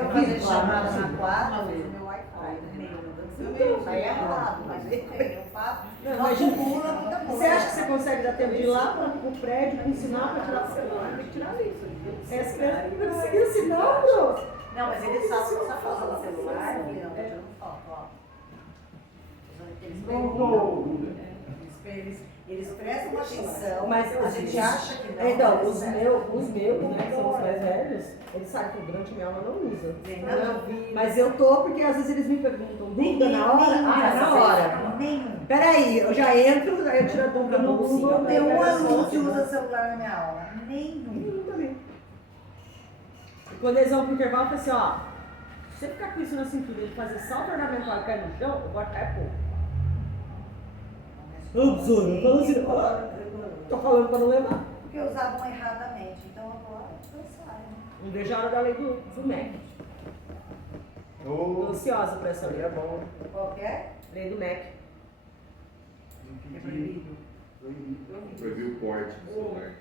Eu fazer chamada na quadra, meu Wi-Fi, né? Tá errado, mas eu faço. Você acha que você consegue dar tempo de ir lá para o prédio, ensinar para tirar o celular? Tem que tirar isso. Essa não conseguiu ensinar, bro. Não, mas eles sabem que você está fazendo no celular, eu falei, não, tô tirando foto, ó. Eles prestam atenção, mas a gente acha que não. Então, os meus, né, que são os mais velhos, eles sabem que durante a minha aula não usa. Mas eu tô, porque às vezes eles me perguntam dúvida na hora. Na hora. Peraí, eu já entro, aí eu tiro a dúvida no bolsinho. Não tem um aluno que usa celular na minha aula. Nenhum também. E quando eles vão pro intervalo, eu falo assim, ó, se você ficar com isso na cintura e fazer salto ornamental e cair no chão, eu vou cair pouco. Ô, professor, eu falo assim, tô falando pra não levar. Porque usavam erradamente, então agora sai, né? Não vejo a hora da lei do MEC. Tô ansiosa pra essa lei. É bom. Qual que é? Lei do MEC. É proibido. Proibir o porte do celular.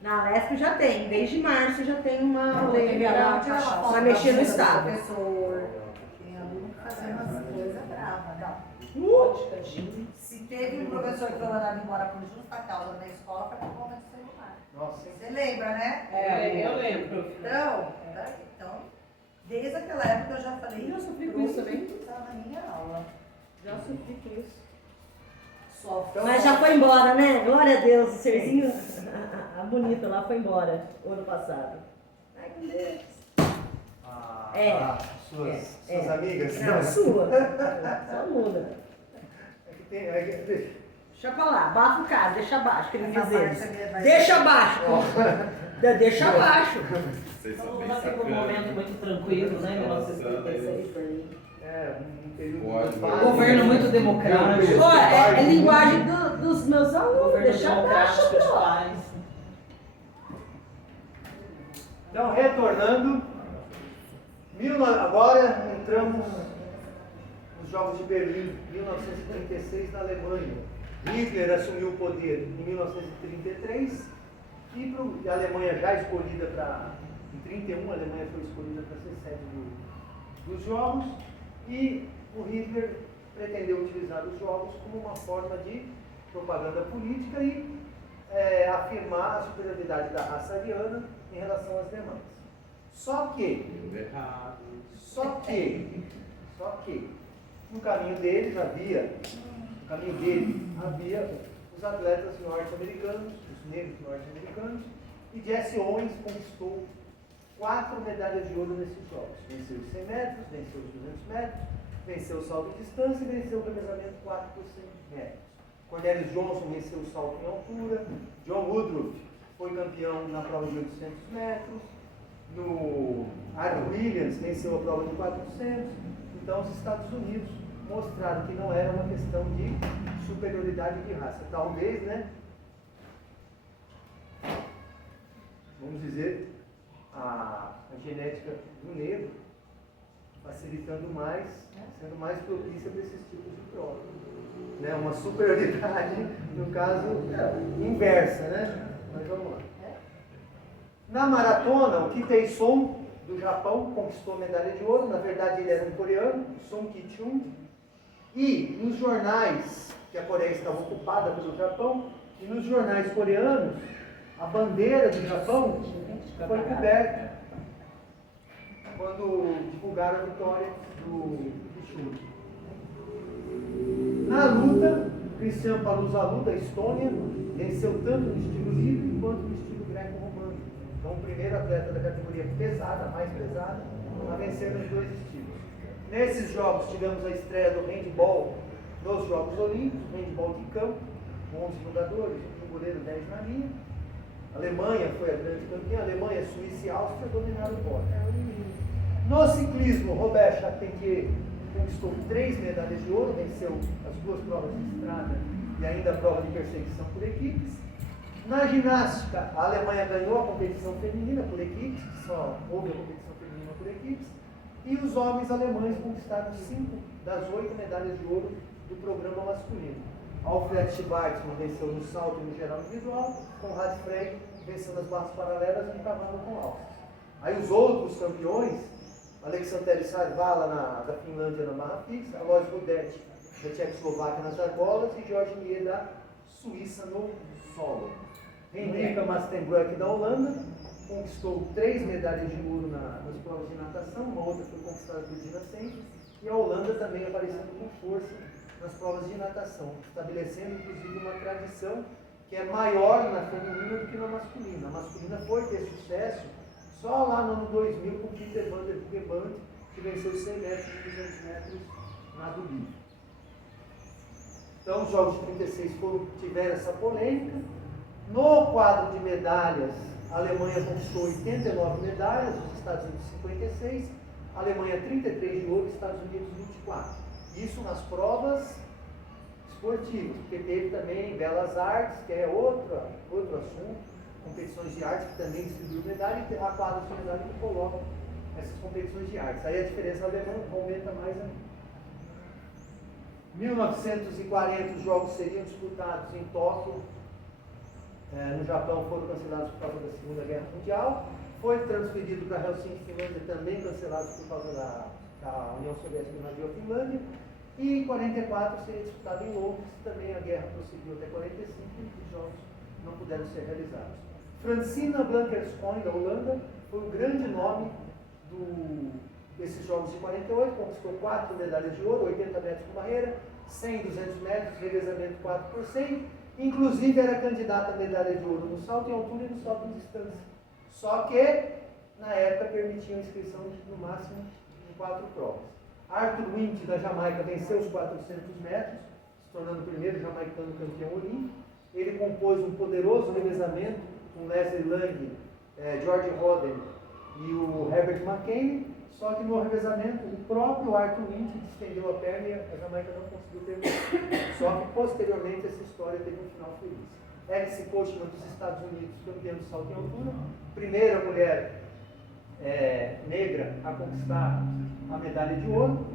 Na Lesp já tem, desde março já tem uma lei para mexer no Estado. Tem aluno que fazendo umas coisas bravas, não. Se teve um professor que foi mandado embora por justa causa na escola para ter conta de celular. Nossa. Você lembra, né? Eu lembro. Então, desde aquela época eu já falei. Eu já sofri com isso também. Tá na minha aula. Já sofri com isso. Sofre. Mas já foi embora, né? Glória a Deus, o serzinho, a bonita lá foi embora o ano passado. Ai, meu Deus. Suas amigas? Não, sua. Só muda. Deixa pra lá, abafa o cara, deixa abaixo, que ele diz eles. Deixa abaixo. Deixa abaixo. Vocês são bem Lula ficou um momento muito tranquilo, né? 1936 por aí. Um período Governo muito democrático. É linguagem dos meus alunos, Governo deixa abaixo. democrático de paz. Então, retornando, agora entramos nos Jogos de Berlim, 1936, na Alemanha. Hitler assumiu o poder em 1933 e a Alemanha já escolhida para... Em 1931 a Alemanha foi escolhida para ser sede dos Jogos e o Hitler pretendeu utilizar os Jogos como uma forma de propaganda política e afirmar a superioridade da raça ariana em relação às demais. Só que, no caminho dele havia os atletas norte-americanos, os negros norte-americanos, e Jesse Owens conquistou 4 medalhas de ouro nesses jogos. Venceu os 100 metros, venceu os 200 metros, venceu o salto de distância e venceu o revezamento 4 por 100 metros. Cornelius Johnson venceu o salto em altura, John Woodruff foi campeão na prova de 800 metros, no Aaron Williams venceu a prova de 400. Então os Estados Unidos mostraram que não era uma questão de superioridade de raça. Talvez, né? Vamos dizer, a genética do negro facilitando mais, sendo mais propícia para esses tipos de prova. Né? Uma superioridade, no caso, inversa, né? Mas vamos lá. Na maratona, o Kitei-Son, do Japão, conquistou a medalha de ouro. Na verdade, ele era um coreano, Song Ki-chung. E nos jornais, que a Coreia estava ocupada pelo Japão, e nos jornais coreanos, a bandeira do Japão foi coberta quando divulgaram a vitória do Ki-chung. Na luta, Cristian Paluzalu, da Estônia, venceu tanto no estilo livre quanto no estilo greco-romano. Então, o primeiro atleta da categoria pesada, mais pesada, a vencer nos 2 estilos. Nesses jogos, tivemos a estreia do handball nos Jogos Olímpicos, handball de campo, 11 jogadores, um goleiro, 10 na linha. A Alemanha foi a grande campeã. A Alemanha, Suíça e Áustria dominaram o pódio. No ciclismo, Robert Charpentier conquistou 3 medalhas de ouro, venceu as 2 provas de estrada e ainda a prova de perseguição por equipes. Na ginástica, a Alemanha ganhou a competição feminina por equipes, só houve a competição feminina por equipes, e os homens alemães conquistaram 5 das 8 medalhas de ouro do programa masculino. Alfred Schwartzman venceu no salto e no geral individual, Conrad Frey venceu nas barras paralelas e no cavalo com alças. Aí os outros campeões Alexander Sarvala da Finlândia na barra fixa, Alois Rudet da Tchecoslováquia nas argolas e Jorge Nier da Suíça no solo. Hendrika Mastenbroek da Holanda conquistou 3 medalhas de ouro nas provas de natação, uma outra foi conquistada por Dina Sengel, e a Holanda também aparecendo com força nas provas de natação, estabelecendo inclusive uma tradição que é maior na feminina do que na masculina. A masculina foi ter sucesso só lá no ano 2000 com Peter van der Geband, que venceu 100 metros e 200 metros nado livre. Então os Jogos de 36 tiveram essa polêmica. No quadro de medalhas, a Alemanha conquistou 89 medalhas, os Estados Unidos 56, a Alemanha 33 de ouro, os Estados Unidos 24. Isso nas provas esportivas, porque teve também Belas Artes, que é outro assunto, competições de arte que também distribuiu medalha, e a quadra de medalha que coloca essas competições de artes. Aí a diferença alemã aumenta mais ainda. 1940 os jogos seriam disputados em Tóquio, no Japão foram cancelados por causa da Segunda Guerra Mundial, foi transferido para Helsinki, Finlândia, também cancelados por causa da União Soviética invadiu a Finlândia, e em 44 seria disputado em Londres, também a guerra prosseguiu até 45 e os jogos não puderam ser realizados. Francina Blankerspoen, da Holanda, foi o grande nome desses Jogos de 48, conquistou 4 medalhas de ouro, 80 metros com barreira, 100 e 200 metros, revezamento 4 por 100, inclusive era candidata a medalha de ouro no salto em altura e no salto em distância. Só que, na época, permitiam inscrição no máximo em 4 provas. Arthur Wint, da Jamaica, venceu os 400 metros, se tornando o primeiro jamaicano campeão olímpico. Ele compôs um poderoso revezamento com Leslie Lang, George Roden e o Herbert McCain, só que no revezamento o próprio Arthur Wint estendeu a perna e a Jamaica não conseguiu terminar. Só que posteriormente essa história teve um final feliz. Alice Coachman dos Estados Unidos, campeã do salto em altura, primeira mulher negra a conquistar a medalha de ouro.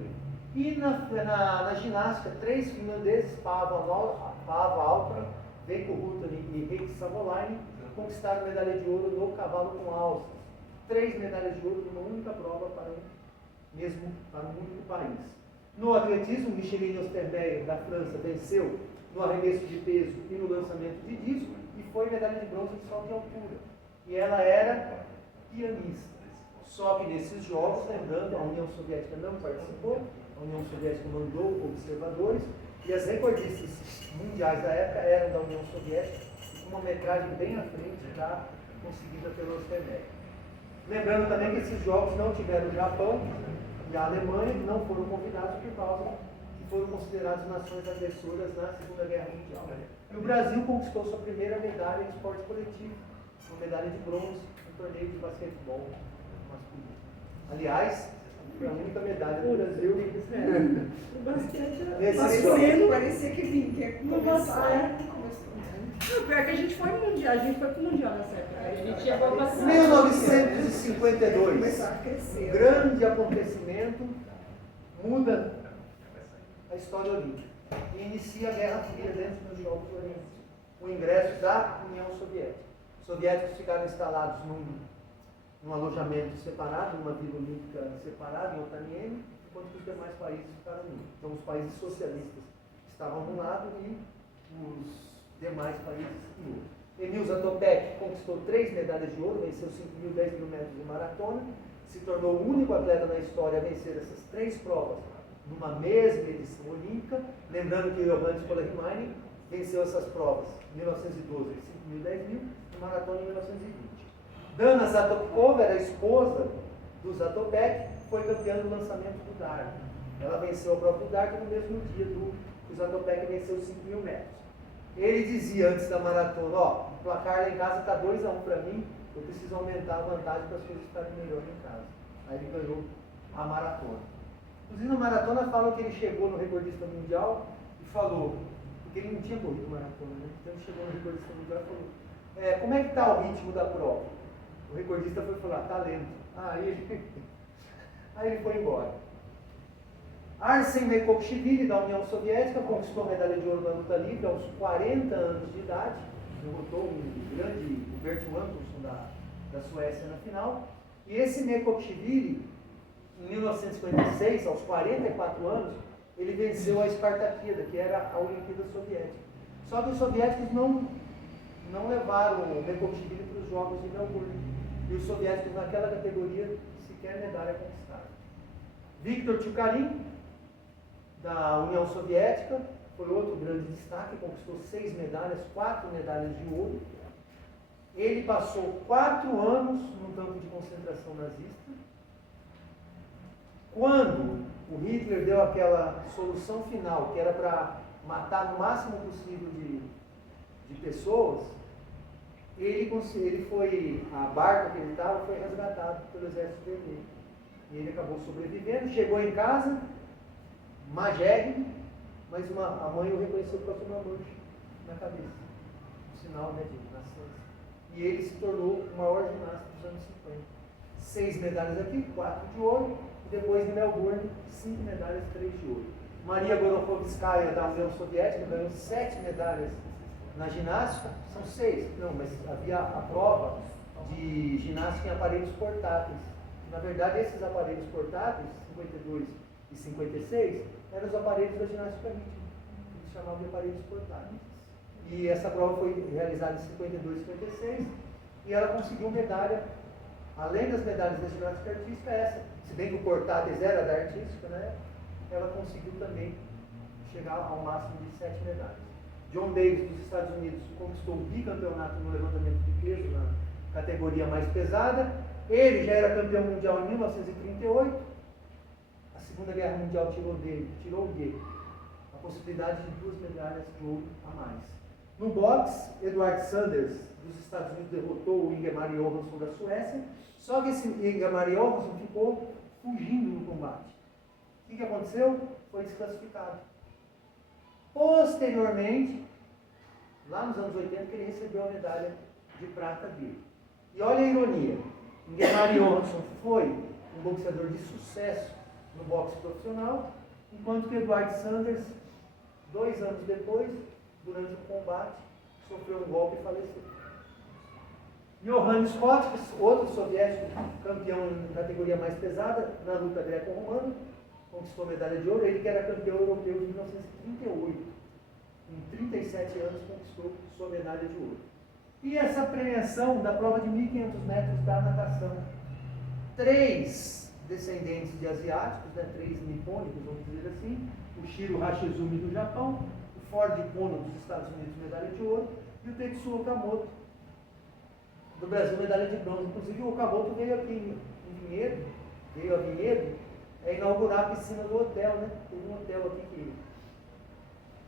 E na ginástica, 3 finlandeses, Paavo Aaltonen, Veikko Huttunen e Heikki Savolainen, conquistaram a medalha de ouro no cavalo com alças. 3 medalhas de ouro numa única prova para um único país. No atletismo, Micheline Ostermeyer, da França, venceu no arremesso de peso e no lançamento de disco e foi medalha de bronze de salto em altura. E ela era pianista. Só que nesses jogos, lembrando, a União Soviética não participou, a União Soviética mandou observadores e as recordistas mundiais da época eram da União Soviética, com uma metragem bem à frente da conseguida pela Ostermeyer. Lembrando também que esses jogos não tiveram o Japão e a Alemanha, que não foram convidados por causa que foram considerados nações agressoras na Segunda Guerra Mundial. E o Brasil conquistou sua primeira medalha em esporte coletivo, uma medalha de bronze no torneio de basquetebol masculino. Aliás, foi a única medalha do Brasil. O basquete parecia que vinha começar. O pior é que a gente foi mundial, a gente foi pro mundial nessa época. A gente ia pra passar. 1952, Começar a crescer. um grande acontecimento muda a história olímpica e inicia a Guerra Fria dentro dos Jogos Olímpicos, o ingresso da União Soviética. Os soviéticos ficaram instalados num alojamento separado, numa vila olímpica separada, em Otaniemi, enquanto que os demais países ficaram unidos. Então os países socialistas estavam de um lado e os demais países em outro. Emil Zatopek conquistou 3 medalhas de ouro, venceu 5.000 e 10.000 metros de maratona, se tornou o único atleta na história a vencer essas 3 provas numa mesma edição olímpica. Lembrando que o Johannes Kolehmainen venceu essas provas em 1912, 5.000 e 10.000, e maratona em 1920. Dana Zatopkova era a esposa do Zatopek, foi campeã do lançamento do dardo. Ela venceu a prova do dardo no mesmo dia que o Zatopek venceu 5.000 metros. Ele dizia antes da maratona, o placar lá em casa está 2-1 para mim, eu preciso aumentar a vantagem para as coisas ficarem melhor em casa. Aí ele ganhou a maratona. Inclusive na maratona falam que ele chegou no recordista mundial e falou, porque ele não tinha corrido maratona, né? Então ele chegou no recordista mundial e falou, como é que está o ritmo da prova? O recordista foi falar, está lento. Aí ele foi embora. Arsen Mekokshvili, da União Soviética, conquistou a medalha de ouro na luta livre aos 40 anos de idade, derrotou o Bert Wankelson da Suécia na final. E esse Mekokshvili Em 1956, aos 44 anos, ele venceu a Espartaquida, que era a Olimpíada Soviética. Só que os soviéticos não levaram o Nekochvili para os Jogos de Melbourne. E os soviéticos naquela categoria sequer medalha conquistaram. Viktor Tchoukarin, da União Soviética, foi outro grande destaque, conquistou 6 medalhas, 4 medalhas de ouro. Ele passou 4 anos num campo de concentração nazista. Quando o Hitler deu aquela solução final, que era para matar no máximo possível de pessoas, ele foi, a barca que ele estava foi resgatado pelo Exército Vermelho. E ele acabou sobrevivendo, chegou em casa, magérrimo, mas a mãe o reconheceu por causa de uma mancha na cabeça, um sinal, né, de nascença. E ele se tornou o maior ginasta dos anos 50. 6 medalhas aqui, 4 de ouro, e depois de Melbourne, 5 medalhas, 3 de ouro. Maria Gorokhovskaya, da União Soviética, ganhou 7 medalhas na ginástica, são 6, não, mas havia a prova de ginástica em aparelhos portáteis. Na verdade, esses aparelhos portáteis, 52 e 56, eram os aparelhos da ginástica rítmica, eles chamavam de aparelhos portáteis. E essa prova foi realizada em 52 e 56, e ela conseguiu medalha, além das medalhas da ginástica artística, essa, se bem que o portáteis era da artística, né, ela conseguiu também chegar ao máximo de 7 medalhas. John Davis, dos Estados Unidos, conquistou o bicampeonato no levantamento de peso, na categoria mais pesada. Ele já era campeão mundial em 1938. A Segunda Guerra Mundial tirou dele a possibilidade de 2 medalhas de ouro a mais. No boxe, Edward Sanders, dos Estados Unidos, derrotou o Ingemar Johansson da Suécia, só que esse Ingemar Johansson ficou fugindo no combate. O que aconteceu? Foi desclassificado. Posteriormente, lá nos anos 80, que ele recebeu a medalha de prata dele. E olha a ironia, Ingemar Johansson foi um boxeador de sucesso no boxe profissional, enquanto que Edward Sanders, 2 anos depois, durante um combate, sofreu um golpe e faleceu. Johannes Kotkes, outro soviético campeão na categoria mais pesada, na luta greco-romana, conquistou medalha de ouro, ele que era campeão europeu de 1938. Em 37 anos conquistou sua medalha de ouro. E essa premiação da prova de 1.500 metros da natação. 3 descendentes de asiáticos, né, 3 nipônicos, vamos dizer assim, o Shiro Hashizumi do Japão, o Ford Kono dos Estados Unidos, medalha de ouro, e o Tetsuo Okamoto do Brasil, medalha de bronze. Inclusive o Okamoto veio aqui em Vinhedo, veio a Vinhedo, inaugurar a piscina do hotel, né? Tem um hotel aqui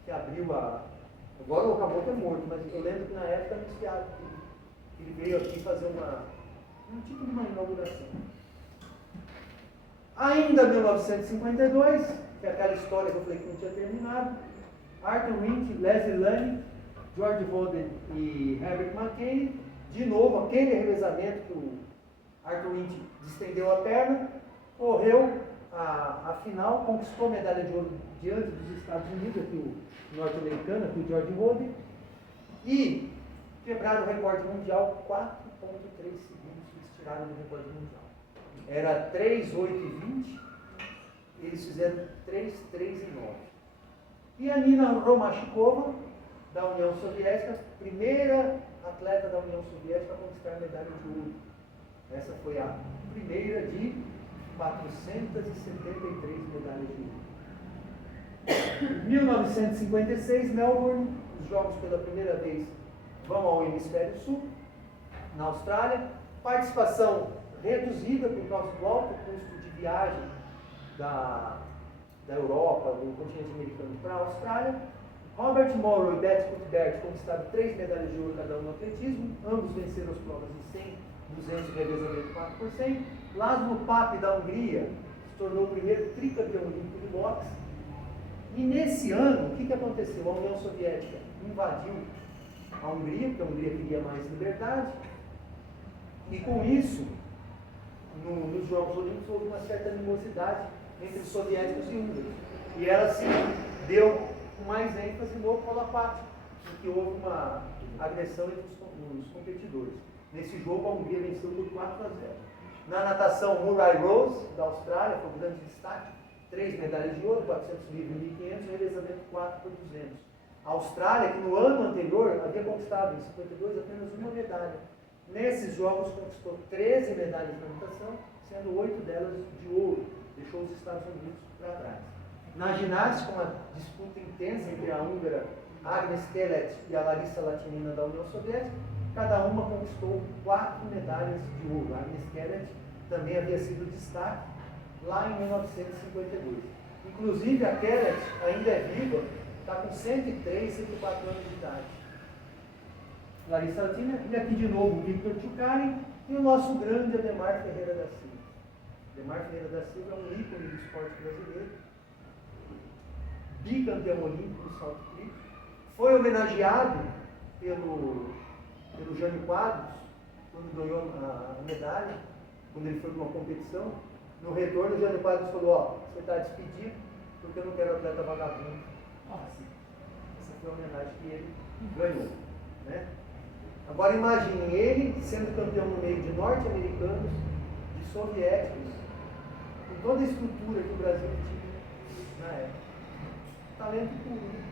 que abriu a... Agora o Okamoto é morto, mas eu lembro que na época anunciaram que ele veio aqui fazer um tipo de uma inauguração. Ainda em 1952, que é aquela história que eu falei que não tinha terminado, Arthur Wint, Leslie Lunny, George Voden e Herbert McKay, de novo, aquele revezamento que o Arthur Wint distendeu a perna, correu a final, conquistou a medalha de ouro diante dos Estados Unidos, aqui o norte-americano, aqui o George Voden, e quebraram o recorde mundial, 4,3 segundos, eles tiraram do recorde mundial. Era 3,8 e 20, eles fizeram 3,3 e 9. E a Nina Romashikova, da União Soviética, primeira atleta da União Soviética a conquistar a medalha de ouro. Essa foi a primeira de 473 medalhas de ouro. Em 1956, Melbourne, os jogos pela primeira vez vão ao hemisfério sul, na Austrália. Participação reduzida por causa do alto custo de viagem da Europa, do continente americano para a Austrália. Robert Morrow e Beth Cuthbert conquistaram 3 medalhas de ouro cada um no atletismo, ambos venceram as provas de 100, 200 e revezamento 4 por 100. Laszlo Papp, da Hungria, se tornou o primeiro tricampeão olímpico de boxe. E nesse ano, o que aconteceu? A União Soviética invadiu a Hungria, porque a Hungria queria mais liberdade, e com isso, nos Jogos Olímpicos, houve uma certa animosidade entre os soviéticos e húngaros. E ela se deu com mais ênfase no polo aquático, em que houve uma agressão entre os competidores. Nesse jogo, a Hungria venceu por 4-0. Na natação, Murray Rose, da Austrália, foi o grande destaque. 3 medalhas de ouro, 400 livre e 1.500, revezamento 4 por 200. A Austrália, que no ano anterior havia conquistado em 52 apenas uma medalha. Nesses jogos conquistou 13 medalhas na natação, sendo 8 delas de ouro. Deixou os Estados Unidos para trás. Na ginástica, uma disputa intensa entre a húngara Agnes Kelet e a Larissa Latinina da União Soviética. Cada uma conquistou 4 medalhas de ouro. A Agnes Kelet também havia sido destaque lá em 1952. Inclusive, a Kelet ainda é viva, está com 103, 104 anos de idade. Larissa Latina, e aqui de novo o Victor Tchukarin e o nosso grande Ademar Ferreira da Silva. Ademar Ferreira da Silva é um ícone do esporte brasileiro, bicampeão olímpico no salto triplo, foi homenageado pelo Jânio Quadros, quando ganhou a medalha, quando ele foi para uma competição. No retorno, o Jânio Quadros falou: ó, você está despedido porque eu não quero atleta vagabundo. Nossa, essa foi a homenagem que ele ganhou, né? Agora imagine ele sendo campeão no meio de norte-americanos, de soviéticos, com toda a estrutura que o Brasil tinha na época. Talento puro, né?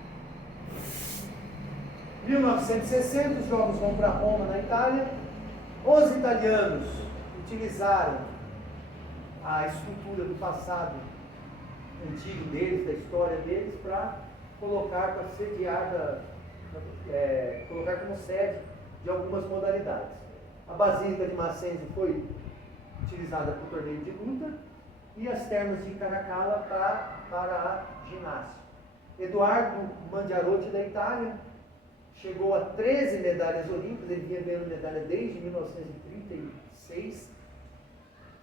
1960, os jogos vão para Roma, na Itália. Os italianos utilizaram a estrutura do passado antigo deles, da história deles, para colocar, para sediar, colocar como sede de algumas modalidades. A Basílica de Mackenzie foi utilizada para o torneio de luta e as termas de Caracalla para a ginástica. Eduardo Mangiarotti, da Itália, chegou a 13 medalhas olímpicas, ele vinha ganhando medalha desde 1936,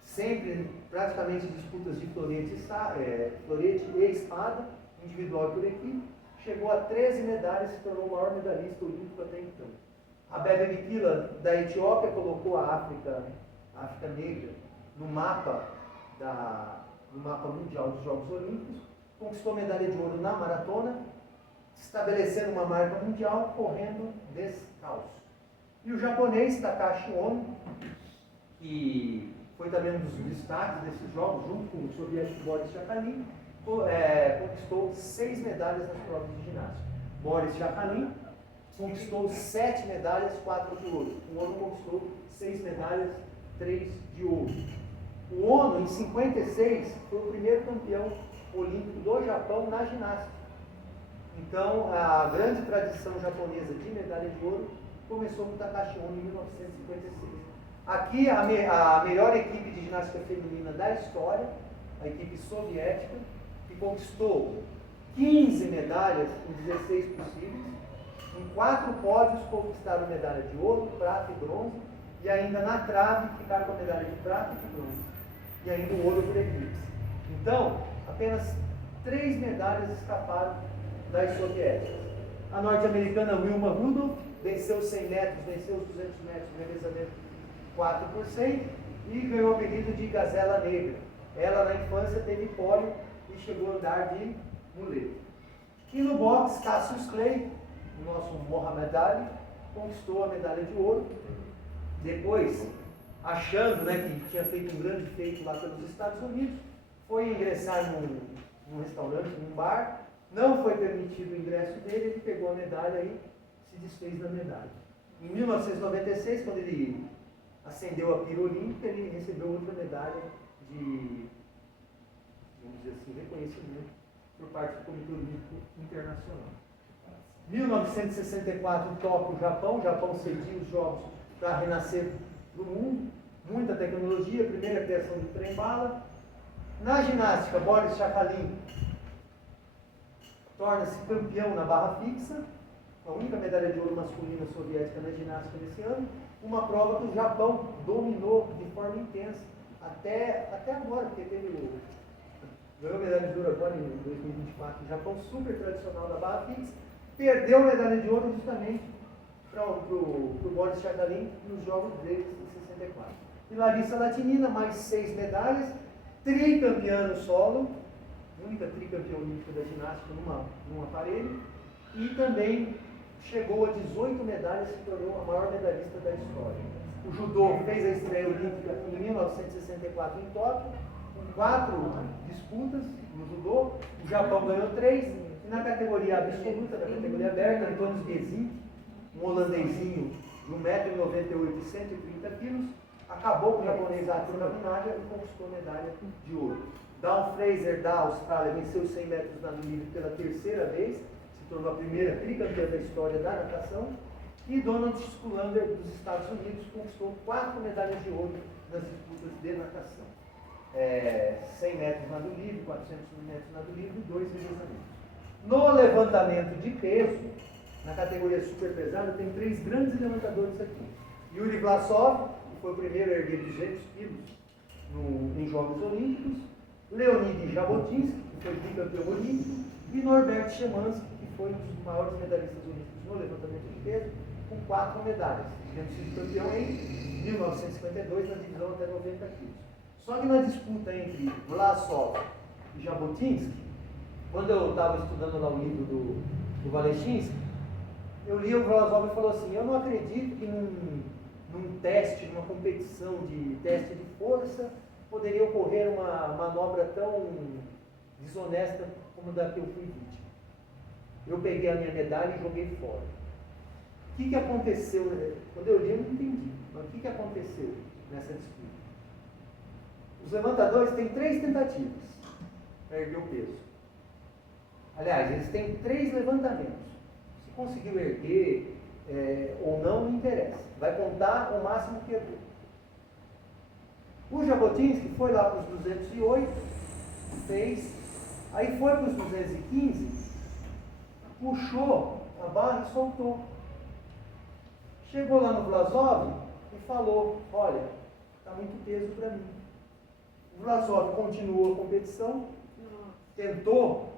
sempre praticamente disputas de florete e espada, individual e por equipe. Chegou a 13 medalhas e se tornou o maior medalhista olímpico até então. A Bebe Bikila, da Etiópia, colocou a África Negra no mapa mundial dos Jogos Olímpicos, conquistou medalha de ouro na maratona, estabelecendo uma marca mundial correndo descalço. E o japonês Takashi Ono, que foi também um dos destaques desses jogos, junto com o soviético Boris Chakhalin, conquistou 6 medalhas nas provas de ginástica. Boris Chakhalin conquistou 7 medalhas, 4 de ouro. O Ono conquistou 6 medalhas, 3 de ouro. O Ono, em 56, foi o primeiro campeão olímpico do Japão na ginástica. Então, a grande tradição japonesa de medalha de ouro começou com Takashi Ono em 1956. Aqui, a melhor equipe de ginástica feminina da história, a equipe soviética, que conquistou 15 medalhas em 16 possíveis. Em 4 pódios conquistaram medalha de ouro, prata e bronze, e ainda na trave ficaram com a medalha de prata e de bronze, e ainda o ouro por equipes. Então, apenas 3 medalhas escaparam das soviéticas. A norte-americana Wilma Rudolph venceu os 100 metros, venceu os 200 metros no revezamento 4 por 100 e ganhou o apelido de Gazela Negra. Ela, na infância, teve pólio e chegou a andar de muleta. E no boxe, Cassius Clay, o nosso Muhammad Ali, conquistou a medalha de ouro. Depois, achando que tinha feito um grande feito lá pelos Estados Unidos, foi ingressar num restaurante, num bar. Não foi permitido o ingresso dele, ele pegou a medalha e se desfez da medalha. Em 1996, quando ele acendeu a pira olímpica, ele recebeu outra medalha de, vamos dizer assim, reconhecimento por parte do Comitê Olímpico Internacional. 1964, Tóquio, Japão. O Japão cedia os Jogos para renascer do mundo. Muita tecnologia, primeira criação do trem-bala. Na ginástica, Boris Chakhalin torna-se campeão na barra fixa, a única medalha de ouro masculina soviética na ginástica nesse ano, uma prova que o Japão dominou de forma intensa, até agora, porque ganhou medalha de ouro agora em 2024, o Japão super tradicional da barra fixa, perdeu a medalha de ouro justamente para o Boris Chakhalin nos jogos deles em 64. E Larissa Latinina, mais 6 medalhas, tricampeã no solo, única tricampeã olímpica da ginástica num aparelho, e também chegou a 18 medalhas e se tornou a maior medalhista da história. O judô fez a estreia olímpica em 1964 em Tóquio, com 4 disputas no judô. O Japão ganhou 3. E na categoria absoluta, na categoria aberta, Antônio Gesink, um holandesinho de 1,98 m e 130 kg, acabou com o japonês Arthur Kaminaga e conquistou medalha de ouro. Dawn Fraser, da Austrália, venceu os 100 metros nado livre pela 3ª vez, se tornou a primeira tricampeã da história da natação. E Donald Sculander, dos Estados Unidos, conquistou 4 medalhas de ouro nas disputas de natação. 100 metros nado livre, 400 metros nado livre e 2 revezamentos. No levantamento de peso, na categoria super pesada, tem 3 grandes levantadores aqui. Yuri Vlasov, que foi o primeiro a erguer 200 quilos em Jogos Olímpicos. Leonid Jabotinsky, que foi bicampeão olímpico. E Norbert Shemansky, que foi um dos maiores medalhistas olímpicos no levantamento de peso, com 4 medalhas, tendo sido campeão em 1952 na divisão até 90 quilos. Só que na disputa entre Vlasov e Jabotinsky, quando eu estava estudando lá o livro do Valechinsky, eu li o Vlasov e falou assim: eu não acredito que num teste, numa competição de teste de força, poderia ocorrer uma manobra tão desonesta como da que eu fui vítima. Eu peguei a minha medalha e joguei fora. O que aconteceu? Quando eu li, eu não entendi. Mas o que aconteceu nessa disputa? Os levantadores têm 3 tentativas para erguer o peso. Aliás, eles têm 3 levantamentos. Se conseguiu erguer ou não interessa. Vai contar o máximo que ergueu. O Jabotinsky foi lá para os 208, fez. Aí foi para os 215, puxou a barra e soltou. Chegou lá no Vlasov e falou: olha, está muito peso para mim. O Vlasov continuou a competição, tentou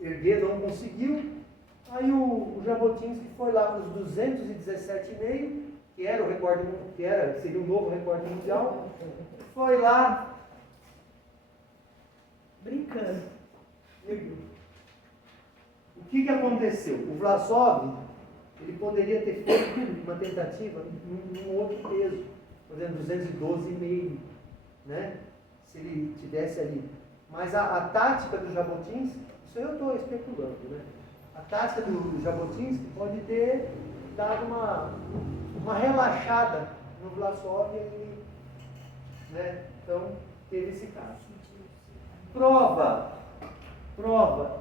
erguer, não conseguiu. Aí o Jabotinsky foi lá para os 217,5, que era o recorde, seria o novo recorde mundial. Foi lá, Brincando. ergueu. O que aconteceu? O Vlasov, ele poderia ter feito uma tentativa num outro peso, por exemplo, 212,5, né? Se ele tivesse ali. Mas a tática do Jabotinsky, isso eu estou especulando, né? A tática do Jabotinsky pode ter dado uma relaxada no Vlasov e ele, né? Então, teve esse caso. Prova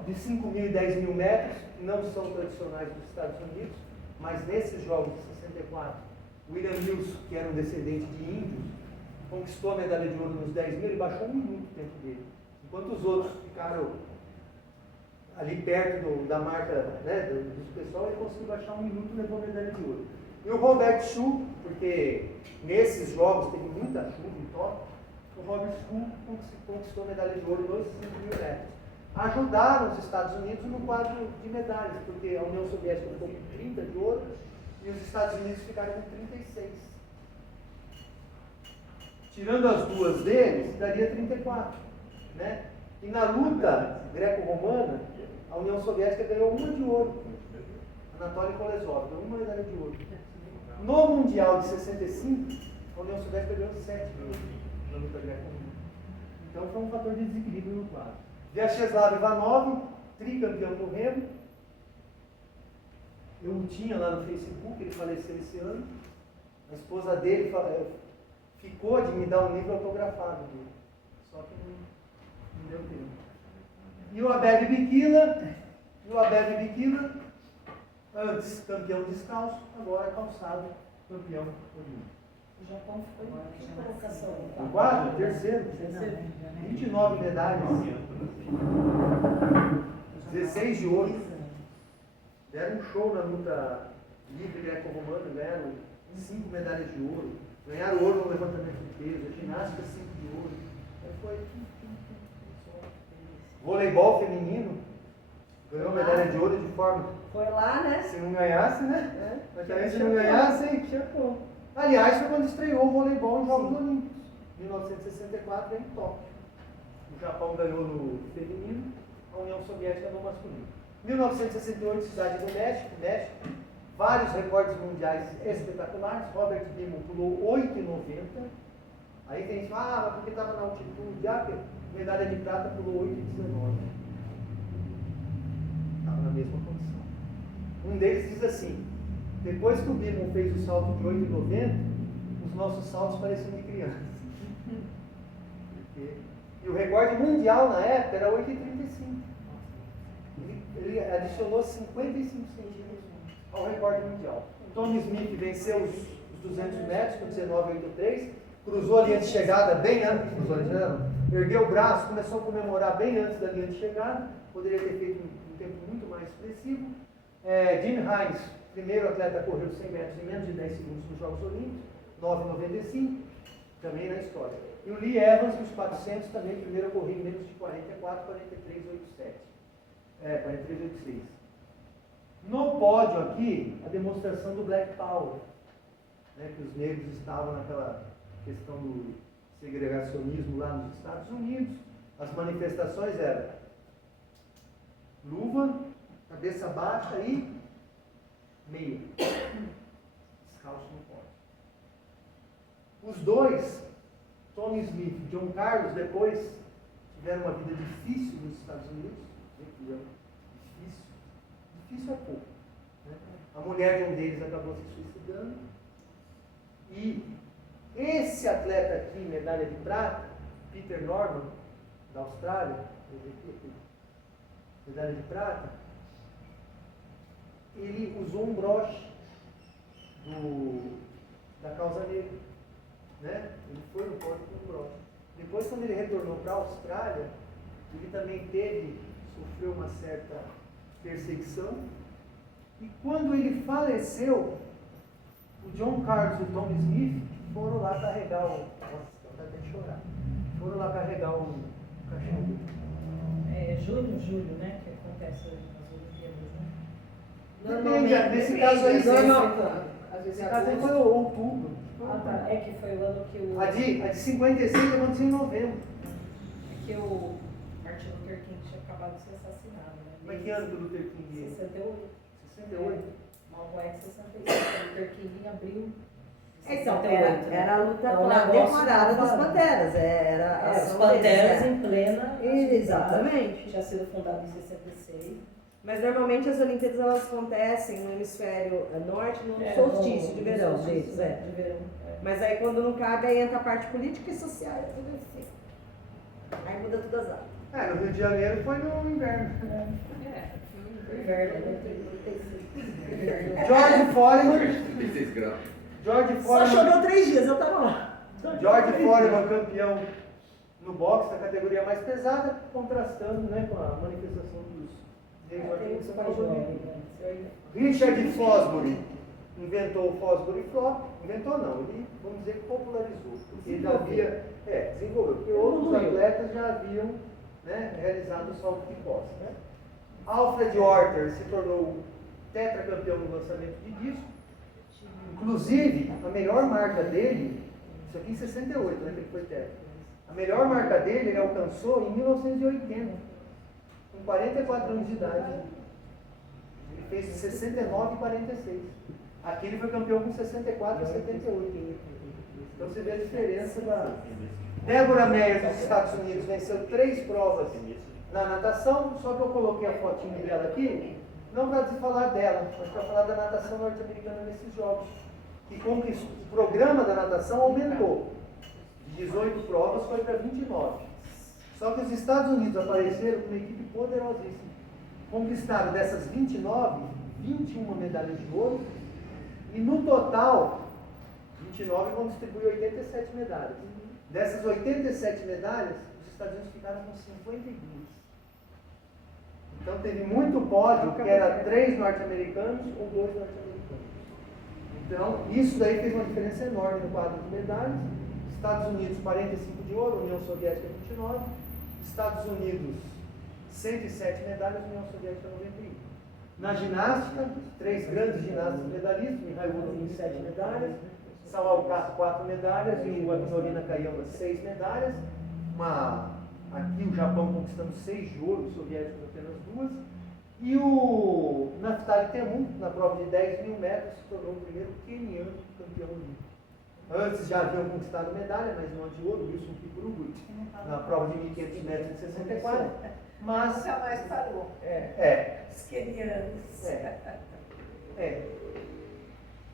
de 5.000 e 10.000 metros, que não são tradicionais dos Estados Unidos, mas nesses Jogos de 64, William Mills, que era um descendente de índios, conquistou a medalha de ouro nos 10.000 e baixou 1 minuto o tempo dele. Enquanto os outros ficaram ali perto da marca, né, do pessoal, ele conseguiu baixar 1 minuto e levou a medalha de ouro. E o Robert Schuh, porque nesses Jogos teve muita chuva em Tóquio, o Robert Schuh conquistou a medalha de ouro nos 5.000 metros. Ajudaram os Estados Unidos no quadro de medalhas, porque a União Soviética ficou com 30 de ouro e os Estados Unidos ficaram com 36. Tirando as duas deles, daria 34. Né? E na luta greco-romana, a União Soviética ganhou 1 de ouro. Anatoly Kolesov ganhou 1 medalha de ouro. No Mundial de 65, a União Soviética ganhou 7 de ouro na luta greco-romana. Então foi um fator de desequilíbrio no quadro. Vyacheslav Ivanov, tricampeão no remo. Eu o tinha lá no Facebook, ele faleceu esse ano. A esposa dele ficou de me dar um livro autografado dele. Só que não deu tempo. E o Abebe Bikila, antes campeão descalço, agora calçado, campeão olímpico. O Japão ficou em que colocação? O quarto, terceiro. 29 medalhas. 16 de ouro. Deram um show na luta livre greco-romana, ganharam 5 medalhas de ouro. Ganharam ouro no levantamento de peso, a ginástica 5 de ouro. Aí foi. Voleibol feminino. Ganhou medalha de ouro de forma. Foi lá, né? Se não ganhasse, né? Mas também se não ganhasse, tinha como. Aliás, foi quando estreou o voleibol nos Jogos Olímpicos, 1964, em Tóquio. O Japão ganhou no feminino, a União Soviética no masculino. 1968, Cidade do México, vários recordes mundiais espetaculares. Robert Beamon pulou 8,90. Aí tem gente que fala, mas porque estava na altitude, medalha de prata pulou 8,19. Estava na mesma condição. Um deles diz assim: depois que o Beamon fez o salto de 8,90, os nossos saltos pareciam de criança. E o recorde mundial na época era 8,35. Ele adicionou 55 centímetros ao recorde mundial. Tommy Smith venceu os 200 metros com 19,83, cruzou a linha de chegada bem antes, ergueu o braço, começou a comemorar bem antes da linha de chegada, poderia ter feito um tempo muito mais expressivo. Jim Hines, primeiro atleta a correr os 100 metros em menos de 10 segundos nos Jogos Olímpicos, 9,95, também na história. E o Lee Evans, nos 400, também primeiro a correr em menos de 44, 43,87. 43,86. No pódio aqui, a demonstração do Black Power, né, que os negros estavam naquela questão do segregacionismo lá nos Estados Unidos. As manifestações eram luva, cabeça baixa e meia. Descalço no pódio. Os dois, Tommy Smith e John Carlos, depois tiveram uma vida difícil nos Estados Unidos. Difícil é pouco. Né? A mulher de um deles acabou se suicidando. E esse atleta aqui, medalha de prata, Peter Norman, da Austrália, medalha de prata, ele usou um broche da causa negra. Né? Ele foi no pódio com um broche. Depois, quando ele retornou para a Austrália, ele também sofreu uma certa perseguição, e quando ele faleceu, o John Carlos e o Tom Smith foram lá carregar nossa, está até chorar. Foram lá carregar o caixão dele. Julho, né? Que acontece nas Olimpíadas, né? Depende, nesse caso aí, Esse caso aí foi outubro. Ah, tá. É que foi o ano que o. A de 56 aconteceu em novembro. É que o Martin Luther King tinha acabado de ser assassinado, né? Mas que ano do Luther King? 68. 68. Malcolm X 66. Luther King em abril. Então, 68, era a luta Então, o pela negócio declarada das tava- Panteras. Era a Os ação Panteras deles, em plena. Exatamente. Tinha sido fundado em 66. Mas normalmente as Olimpíadas elas acontecem no hemisfério norte, no solstício de verão deles. De verão. Mas aí quando não cabe, aí entra a parte política e social, é tudo assim. Aí muda todas as áreas. No Rio de Janeiro foi no inverno. Inverno, né? 36. George Foreman. 36 graus. George Só Foreman. choveu 3 dias, eu tava lá. George Foreman, campeão no boxe, na categoria mais pesada, contrastando, né, com a manifestação dos negros Tem aqui os em São mais Paulo. jovens, né? Richard Fosbury inventou o Fosbury Flop. Inventou não, ele, vamos dizer, que popularizou. Porque ele havia, desenvolveu, porque outros atletas já haviam, né, realizado o salto de costas. Né? Alfred Orter se tornou tetracampeão no lançamento de disco. Inclusive, a melhor marca dele, isso aqui em 68, né, que ele foi tetra. A melhor marca dele ele alcançou em 1980, com 44 anos de idade. Ele fez 69 e 46. Aqui ele foi campeão com 64 e 78. Então você vê a diferença da... Débora Meyer dos Estados Unidos venceu 3 provas na natação, só que eu coloquei a fotinha dela aqui, não para falar dela, mas para falar da natação norte-americana nesses jogos. Que conquistou, o programa da natação aumentou. De 18 provas foi para 29. Só que os Estados Unidos apareceram com uma equipe poderosíssima. Conquistaram dessas 29, 21 medalhas de ouro. E no total, 29 vão distribuir 87 medalhas. Dessas 87 medalhas, os Estados Unidos ficaram com 52. Então teve muito pódio, que era 3 norte-americanos ou 2 norte-americanos. Então, isso daí fez uma diferença enorme no quadro de medalhas. Estados Unidos, 45 de ouro, União Soviética, 29. Estados Unidos, 107 medalhas, União Soviética, 91. Na ginástica, 3 grandes ginastas medalhistas, Mihail Udin, 7 medalhas, Salaukat, 4 medalhas, e o Akinori Kayama, 6 medalhas. Aqui o Japão conquistando 6 de ouro, os soviéticos apenas 2. E o Naftali Temu, na prova de 10 mil metros, se tornou o primeiro queniano campeão olímpico. Antes já haviam conquistado medalha, mas não a de ouro, Wilson Kiprugut, na prova de 1.500 metros de 64. Mas. Nunca mais parou. Os quenianos.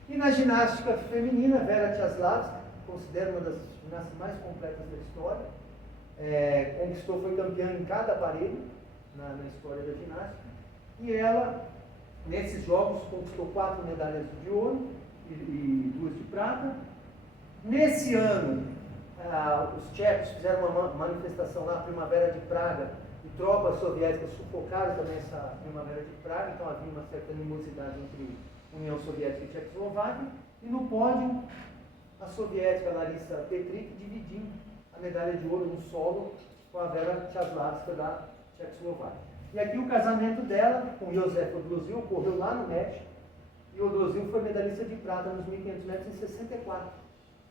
E na ginástica feminina, Vera Tiaslavska, considera uma das ginastas mais completas da história, conquistou, foi campeã em cada aparelho na história da ginástica, e ela, nesses jogos, conquistou 4 medalhas de ouro e 2 de prata. Nesse ano, os tchecos fizeram uma manifestação lá, a Primavera de Praga, e tropas soviéticas sufocaram também essa Primavera de Praga, então havia uma certa animosidade entre União Soviética e Tchecoslováquia, e no pódio, a soviética Larissa Petrik dividindo a medalha de ouro no solo com a Vera Tiaslavska da Tchecoslováquia. E aqui o casamento dela com Josef Odlozil ocorreu lá no México, e Odlozil foi medalhista de prata nos 1.500 metros em 64.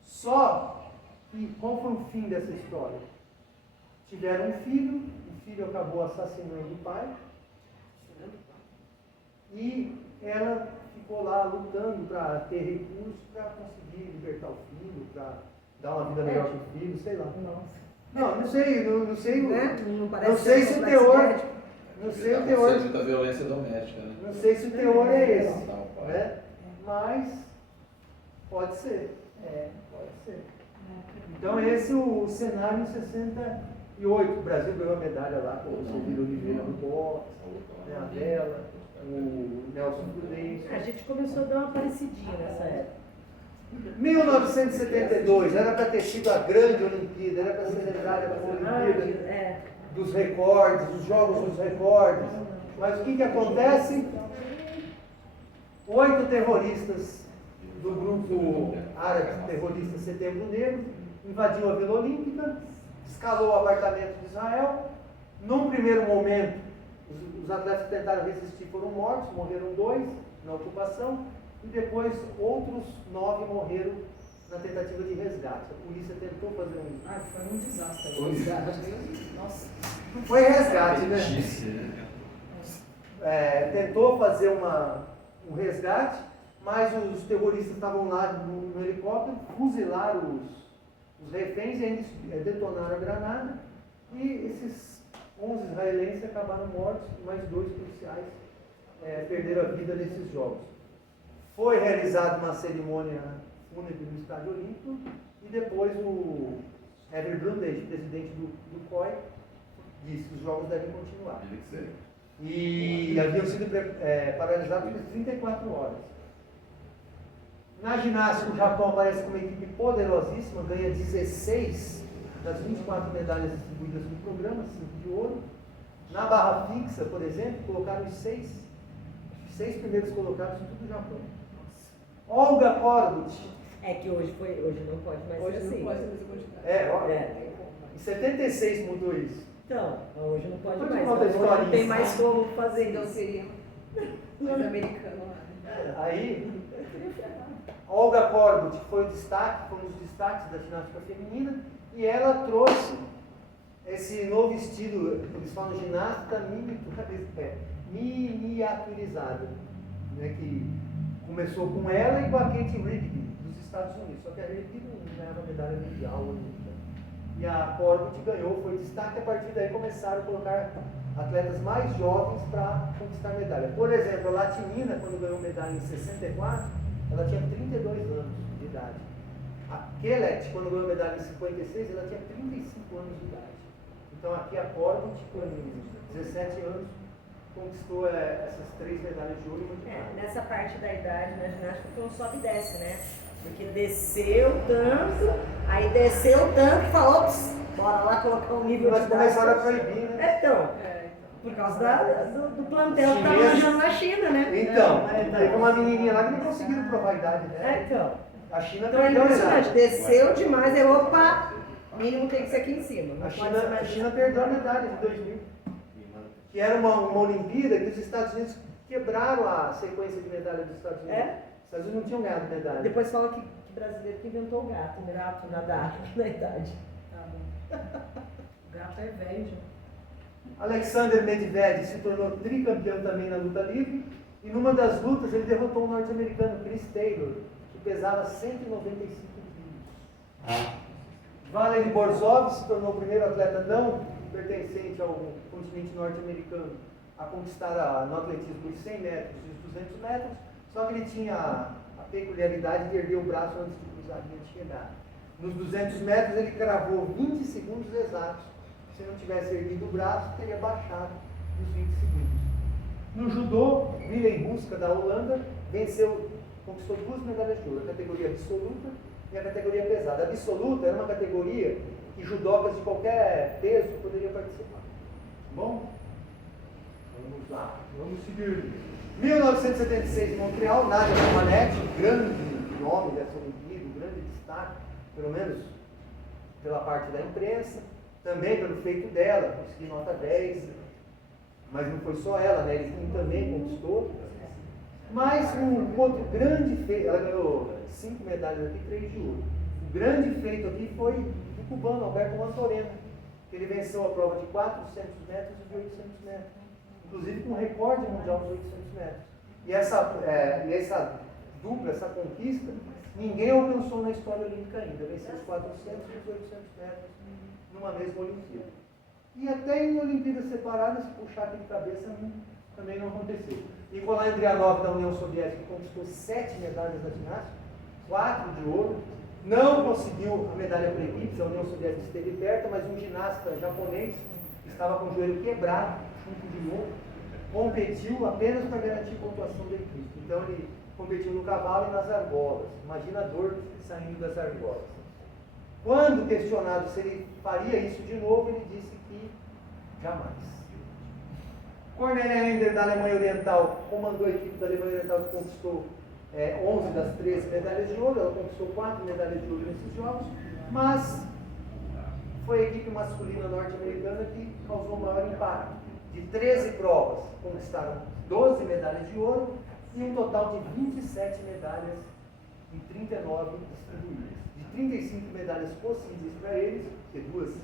Só que, qual foi o fim dessa história? Tiveram um filho, o filho acabou assassinando o pai, e ela ficou lá lutando para ter recursos para conseguir libertar o filho, para dar uma vida melhor para o filho, sei lá. Não sei, não sei, Né? não sei se o teor, não sei o teor, Seja da violência doméstica, né? não sei se o teor é esse, Não, pai. né? Mas pode ser, pode ser. Então esse é o cenário em 68. O Brasil ganhou a medalha lá com o Silvio Oliveira no boxe, né, a Bela, o Nelson Prudêncio. A gente começou a dar uma parecidinha nessa época. 1972, era para ter sido a grande Olimpíada, era para ser celebrada como Olimpíada dos recordes, dos Jogos dos Recordes. Mas o que acontece? 8 terroristas do grupo árabe terrorista Setembro Negro invadiu a Vila Olímpica, escalou o apartamento de Israel. Num primeiro momento, os atletas que tentaram resistir foram mortos, morreram 2 na ocupação, e depois outros 9 morreram na tentativa de resgate. A polícia tentou fazer Foi um desastre. Foi um desastre. Nossa. Não foi resgate, né? Né? Tentou fazer um resgate, mas os terroristas estavam lá no helicóptero, fuzilaram os reféns e ainda detonaram a granada, e esses 11 israelenses acabaram mortos e mais 2 policiais perderam a vida nesses jogos. Foi realizada uma cerimônia fúnebre no Estádio Olímpico, e depois o Herbert Brundage, presidente do COI, disse que os jogos devem continuar. E haviam sido paralisados por 34 horas. Na ginástica, o Japão aparece com uma equipe poderosíssima, ganha 16 das 24 medalhas distribuídas no programa, 5 de ouro. Na barra fixa, por exemplo, colocaram os 6 primeiros colocados em todo o Japão. Olga Korbut. É que hoje não pode mais Hoje ser assim. não pode ser essa quantidade. Em 76 mudou isso. Então, hoje não pode Pode mais. contar a Então, hoje não tem historinha. mais como fazer Então isso. seria mais americano lá. Aí, Olga Korbut foi um dos destaques da ginástica feminina, e ela trouxe esse novo estilo, eles falam ginástica miniaturizada, né, que começou com ela e com a Kate Rigby, dos Estados Unidos, só que a Rigby não ganhava medalha mundial olímpica. E a Korbut ganhou, foi destaque, a partir daí começaram a colocar atletas mais jovens para conquistar medalha. Por exemplo, a Latinina, quando ganhou medalha em 64, ela tinha 32 anos de idade. A Kellett, quando ganhou medalha em 56, ela tinha 35 anos de idade. Então aqui a Korbut, com 17 anos, conquistou essas 3 medalhas de ouro e muito mais. Nessa parte da idade na ginástica foi um sobe e desce, né? Porque desceu tanto, aí desceu tanto e falou, ops, bora lá colocar um nível Mas de começaram a idade. proibir, né? Então, por causa do plantel que estava manjando na China, né? Então, teve uma menininha lá que não conseguiram provar a idade dela. Então. A China Então é perdeu a impressionante, medalha. desceu demais, aí opa, mínimo tem que ser aqui em cima. Não A pode ser China mais perdeu a medalha de 2000, que era uma Olimpíada que os Estados Unidos quebraram a sequência de medalha dos Estados Unidos. Os Estados Unidos não tinham ganhado medalha. Depois fala que brasileiro que inventou o gato na idade. Tá bom. O gato é velho já. Alexander Medvedev se tornou tricampeão também na luta livre. E numa das lutas ele derrotou um norte-americano, Chris Taylor, que pesava 195 quilos. Valery Borzov se tornou o primeiro atleta não pertencente ao continente norte-americano a conquistar no atletismo por 100 metros e os 200 metros, só que ele tinha a peculiaridade de erguer o braço antes de cruzar a linha de chegada. Nos 200 metros ele cravou 20 segundos exatos. Se não tivesse erguido o braço, teria baixado nos 20 segundos. No judô, Willem Ruska, da Holanda, conquistou 2 medalhas de ouro, a categoria absoluta e a categoria pesada. A absoluta era uma categoria que judocas de qualquer peso poderiam participar. Bom? Vamos lá, vamos seguir. 1976 em Montreal, Nadia Comaneci, grande nome dessa Olimpíada, um grande destaque, pelo menos pela parte da imprensa, também pelo feito dela, conseguiu nota 10, mas não foi só ela, né? Ele também conquistou. Mas um outro grande feito, ela ganhou 5 medalhas aqui, 3 de ouro. O grande feito aqui foi do cubano, Alberto Mantorena, que ele venceu a prova de 400 metros e de 800 metros, inclusive com recorde mundial de 800 metros. E essa dupla, essa conquista, ninguém alcançou na história olímpica ainda, venceu os 400 e os 800 metros numa mesma Olimpíada. E até em Olimpíadas separadas, se puxar aqui de cabeça, também não aconteceu. Nikolai Andrianov, da União Soviética, conquistou 7 medalhas na ginástica, 4 de ouro, não conseguiu a medalha por equipes, a União Soviética esteve perto, mas um ginasta japonês, que estava com o joelho quebrado, junto de novo, competiu apenas para garantir pontuação da equipe. Então ele competiu no cavalo e nas argolas. Imagina a dor saindo das argolas. Quando questionado se ele faria isso de novo, ele disse que jamais. Cornelia Ender, da Alemanha Oriental, comandou a equipe da Alemanha Oriental que conquistou 11 das 13 medalhas de ouro. Ela conquistou 4 medalhas de ouro nesses jogos, mas foi a equipe masculina norte-americana que causou o maior impacto. De 13 provas, conquistaram 12 medalhas de ouro e um total de 27 medalhas e 39 distribuídas. De 35 medalhas possíveis para eles, porque 2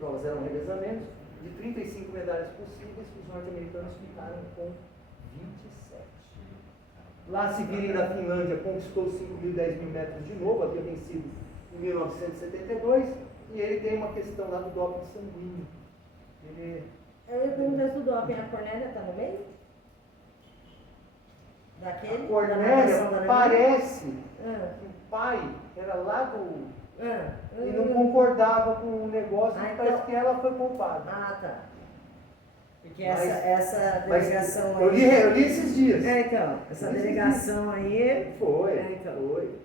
provas eram revezamentos, de 35 medalhas possíveis, os norte-americanos ficaram com 27. Lá Sibiri, na Finlândia, conquistou 5.000 e 10.000 metros de novo, havia vencido em 1972, e ele tem uma questão lá do doping sanguíneo. Eu ia perguntar se o doping, a Cornélia está no meio? Daquele? A Cornélia parece que o pai era lá do... e não concordava com o negócio, e parece que ela foi poupada. Ah, tá. Porque essa delegação eu aí... Eu li esses dias. Então, essa delegação aí... Foi, então. foi.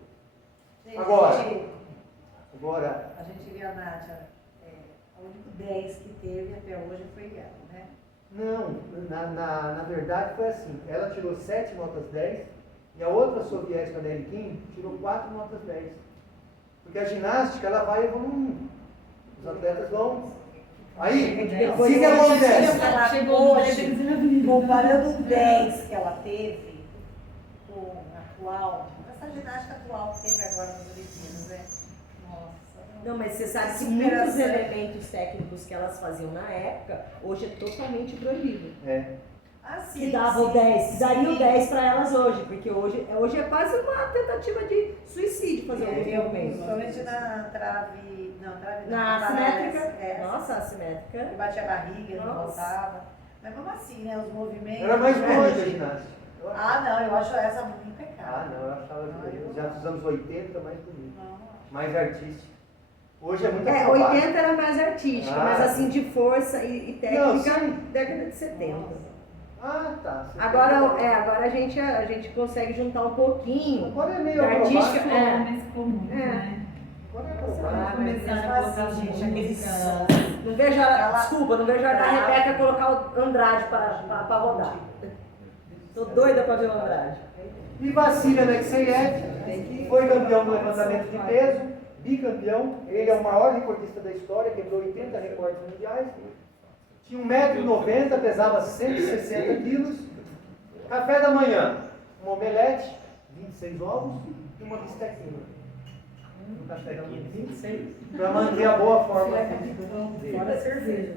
Gente, Agora... A gente vê a Nádia, o único 10 que teve até hoje foi ela, né? Não, na verdade foi assim, ela tirou 7 notas 10 e a outra soviética, a Nelly Kim, tirou 4 notas 10. Porque a ginástica, ela vai evoluindo. Os atletas vão... Aí, o que acontece? Chegou hoje, comparando o 10 que ela teve com a atual, essa ginástica atual que teve agora nas Olimpíadas, né? Nossa. Não, mas você sabe que muitos elementos técnicos que elas faziam na época, hoje é totalmente proibido. Assim, Que dava o 10, daria o 10 para elas hoje, porque hoje é quase uma tentativa de suicídio fazer um movimento. Principalmente na trave, Na assimétrica. É, Nossa, assimétrica. que bate a barriga, não Nossa. voltava. Mas como assim, né? Os movimentos. Era mais bonita a ginástica. Ah, não, eu acho essa muito impecável. Ah, não, eu achava já dos anos 80 mais bonita. Não. Mais artística. Hoje é muito 80 era mais artística, Ah, mas assim de força e técnica, Não, sim. década de 70. Ah, tá. Agora a gente consegue juntar um pouquinho Agora é meio da artística. acrobático. mais comum, É. né? Agora é Ah, acrobático. mas Começaram mesmo a assim, colocar gente, música. aquele som. Não vejo a, desculpa, não vejo a hora da Ah. Rebeca colocar o Andrade para rodar. Tô doida para ver o Andrade. E Vassili Alexeyev foi campeão do levantamento de peso, bicampeão. Ele é o maior recordista da história, quebrou 80 recordes mundiais. Tinha 1,90 m, pesava 160 quilos. Café da manhã, um omelete, 26 ovos e uma bistequinha. No café da manhã. 26. Para manter a boa forma física dele. Fora a cerveja.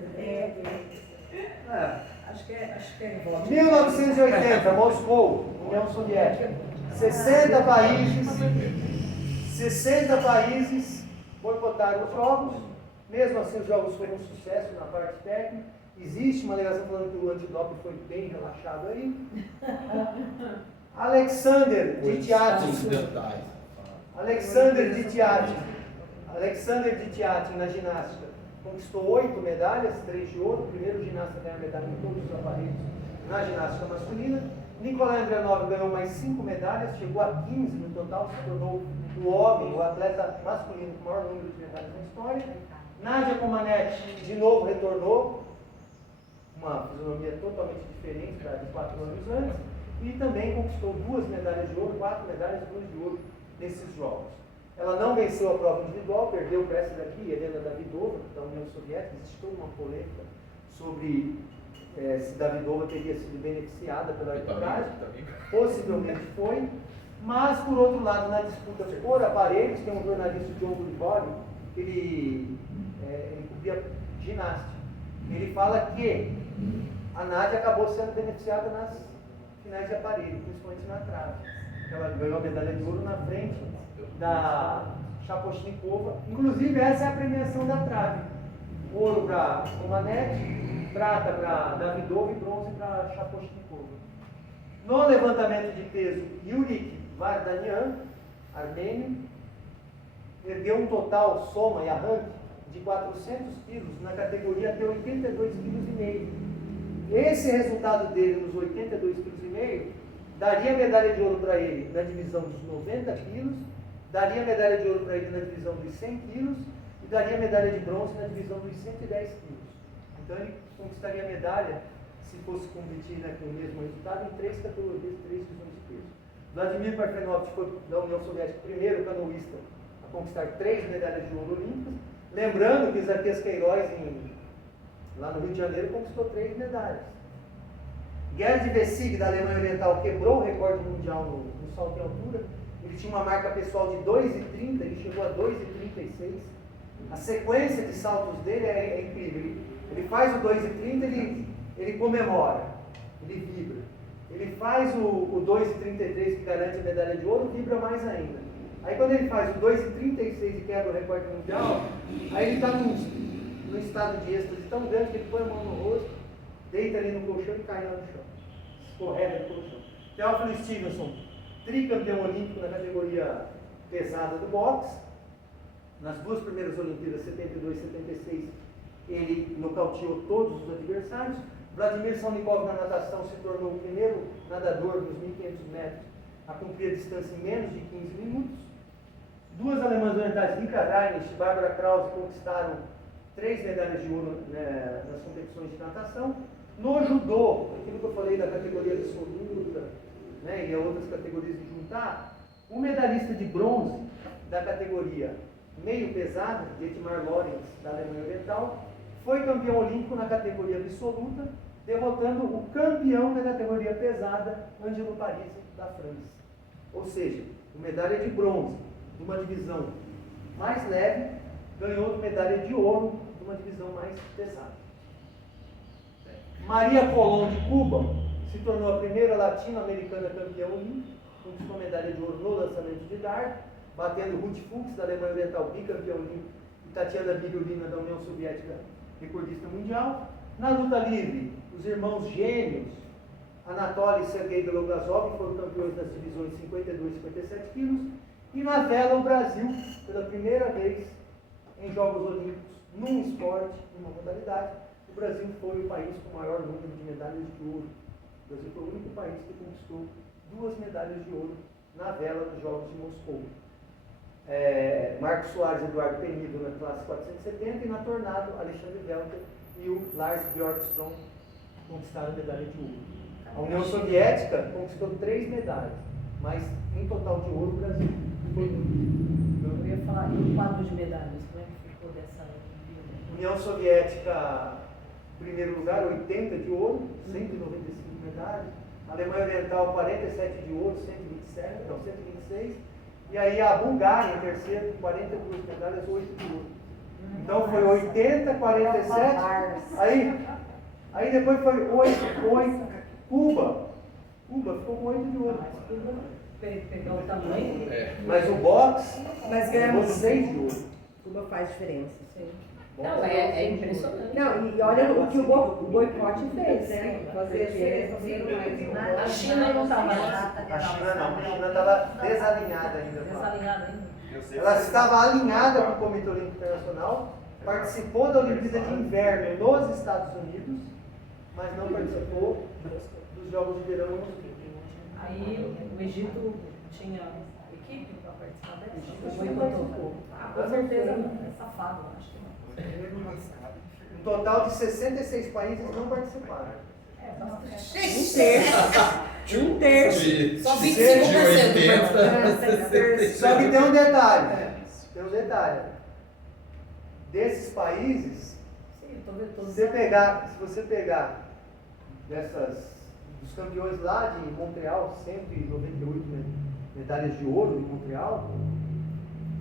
Acho que é em volta. 1980, Moscou, União Soviética. 60 países boicotaram os jogos. Mesmo assim, os jogos foram um sucesso na parte técnica. Existe uma alegação falando que o antidoping foi bem relaxado aí. Alexander Ditiatin na ginástica conquistou 8 medalhas, 3 de ouro, primeiro ginasta a ganhar medalha em todos os aparelhos na ginástica masculina. Nikolai Andrianov ganhou mais 5 medalhas, chegou a 15 no total, se tornou o homem, o atleta masculino com o maior número de medalhas na história. Nadia Comaneci de novo retornou, uma fisionomia totalmente diferente da de 4 anos antes, e também conquistou 2 medalhas de ouro, 4 medalhas e 2 de ouro nesses jogos. Ela não venceu a prova individual, perdeu para essa daqui, Helena Davidova, da União Soviética. Existe toda uma polêmica sobre se Davidova teria sido beneficiada pela arbitragem. Possivelmente foi, mas por outro lado, na disputa por aparelhos, tem um jornalista, Diogo Livori, que ele cobria ginástica. Ele fala que a Nádia acabou sendo beneficiada nas finais de aparelho, principalmente na trave. Ela ganhou a medalha de ouro na frente da Shaposhnikova. Inclusive, essa é a premiação da trave. Ouro para Romanete, prata para Davidova e bronze para Shaposhnikova. No levantamento de peso, Yurik Vardanyan, armênio, ergueu um total, soma e arranque, de 400 quilos na categoria até 82,5 kg. Esse resultado dele nos 82,5 kg daria medalha de ouro para ele na divisão dos 90 quilos, daria medalha de ouro para ele na divisão dos 100 quilos e daria medalha de bronze na divisão dos 110 quilos. Então ele conquistaria a medalha, se fosse competir com o mesmo resultado, em 3 categorias, 3 divisões de peso. Vladimir Parfenovich foi da União Soviética o primeiro canoísta a conquistar 3 medalhas de ouro olímpicas. Lembrando que Isaquias Queiroz, lá no Rio de Janeiro, conquistou 3 medalhas. Gerd Wessig, da Alemanha Oriental, quebrou o recorde mundial no salto em altura. Ele tinha uma marca pessoal de 2,30, ele chegou a 2,36. A sequência de saltos dele é incrível. Ele faz o 2,30, ele comemora, ele vibra. Ele faz o 2,33, que garante a medalha de ouro, vibra mais ainda. Aí quando ele faz o 2,36 e quebra o recorde mundial, aí ele está num estado de êxtase tão grande que ele põe a mão no rosto, deita ali no colchão e cai lá no chão. Escorrega no colchão. Theophilus Stevenson, tricampeão olímpico na categoria pesada do boxe. Nas 2 primeiras Olimpíadas, 72 e 76, ele nocauteou todos os adversários. Vladimir Salnikov na natação se tornou o primeiro nadador nos 1.500 metros a cumprir a distância em menos de 15 minutos. 2 alemãs orientais, Rika Reinisch e Barbara Krause, conquistaram 3 medalhas de ouro nas competições de natação. No judô, aquilo que eu falei da categoria absoluta, e outras categorias de juntar, o medalhista de bronze da categoria meio pesada, Dietmar Lorenz, da Alemanha Oriental, foi campeão olímpico na categoria absoluta, derrotando o campeão da categoria pesada, Ângelo Parisi, da França. Ou seja, o medalha de bronze de uma divisão mais leve ganhou medalha de ouro de uma divisão mais pesada. Maria Colón, de Cuba, se tornou a primeira latino-americana campeã olímpica, conquistou medalha de ouro no lançamento de dardo, batendo Ruth Fuchs, da Alemanha Oriental, bicampeã olímpica, e Tatiana Biriulina, da União Soviética, recordista mundial. Na luta livre, os irmãos gêmeos, Anatoly e Sergei Beloglazov, foram campeões nas divisões 52 e 57 quilos. E na vela, o Brasil, pela primeira vez em Jogos Olímpicos, num esporte, numa modalidade, o Brasil foi o país com o maior número de medalhas de ouro. O Brasil foi o único país que conquistou 2 medalhas de ouro na vela dos Jogos de Moscou. Marcos Soares e Eduardo Penido na classe 470 e na tornado, Alexandre Velter e o Lars Bjorkström conquistaram a medalha de ouro. A União Soviética conquistou 3 medalhas, mas em total de ouro o Brasil foi muito. Eu ia falar, e o quadro de medalhas, como é que ficou dessa União Soviética, primeiro lugar, 80 de ouro, 195 medalhas. Alemanha Oriental, 47 de ouro, 126. E aí a Bulgária, em terceiro, com 42 medalhas, 8 de ouro. Então foi 80, 47. Aí depois foi 8. Cuba ficou com 8 de ouro. Pegar o tamanho. É. Mas o boxe Mas levou ganhamos. 6 de ouro. Cuba faz diferença. Não, é impressionante. Não, e olha o que o boicote fez, né? Fazer A China não estava A China não, a China estava desalinhada ainda. desalinhada ainda. Ela estava alinhada com o Comitê Olímpico Internacional, participou da Olimpíada de Inverno nos Estados Unidos, mas não participou dos Jogos de Verão. Aí o Egito tinha equipe para participar dessa? Egito Foi não participou. com certeza é safado, acho que não. Um total de 66 países não participaram. É, bastante. Um terço. Só De 25%. 80. Só que tem um detalhe. Tem um detalhe. Desses países, Sim, eu tô vendo se todos. você pegar dos campeões lá de Montreal, 198 medalhas de ouro em Montreal,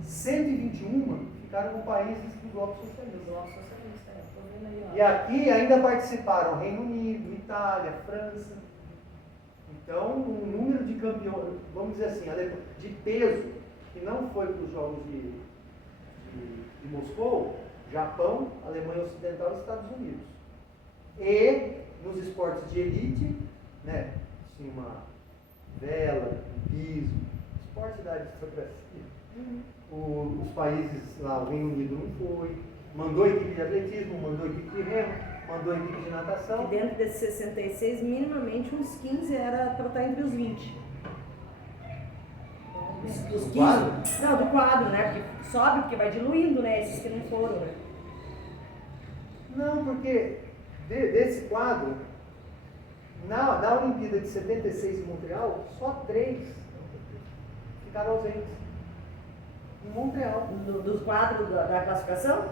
121 ficaram com países do Bloco Socialista. Bloco socialista, tô vendo aí, ó. E aqui ainda participaram Reino Unido, Itália, França. Então, um número de campeões, vamos dizer assim, de peso, que não foi para os Jogos de Moscou, Japão, Alemanha Ocidental e Estados Unidos. E nos esportes de elite, né, cima, vela, piso, esporte da aristocracia. Os países lá, o Reino Unido não foi, mandou equipe de atletismo, mandou equipe de remo, mandou equipe de natação. E dentro desses 66, minimamente uns 15 era para estar entre os 20. Os 15? quadro? Não, do quadro, né? Porque sobe, porque vai diluindo, né? Esses que não foram, né? Não, porque desse quadro, na Olimpíada de 76 em Montreal, só 3 ficaram ausentes. Em Montreal. Dos quadros da classificação?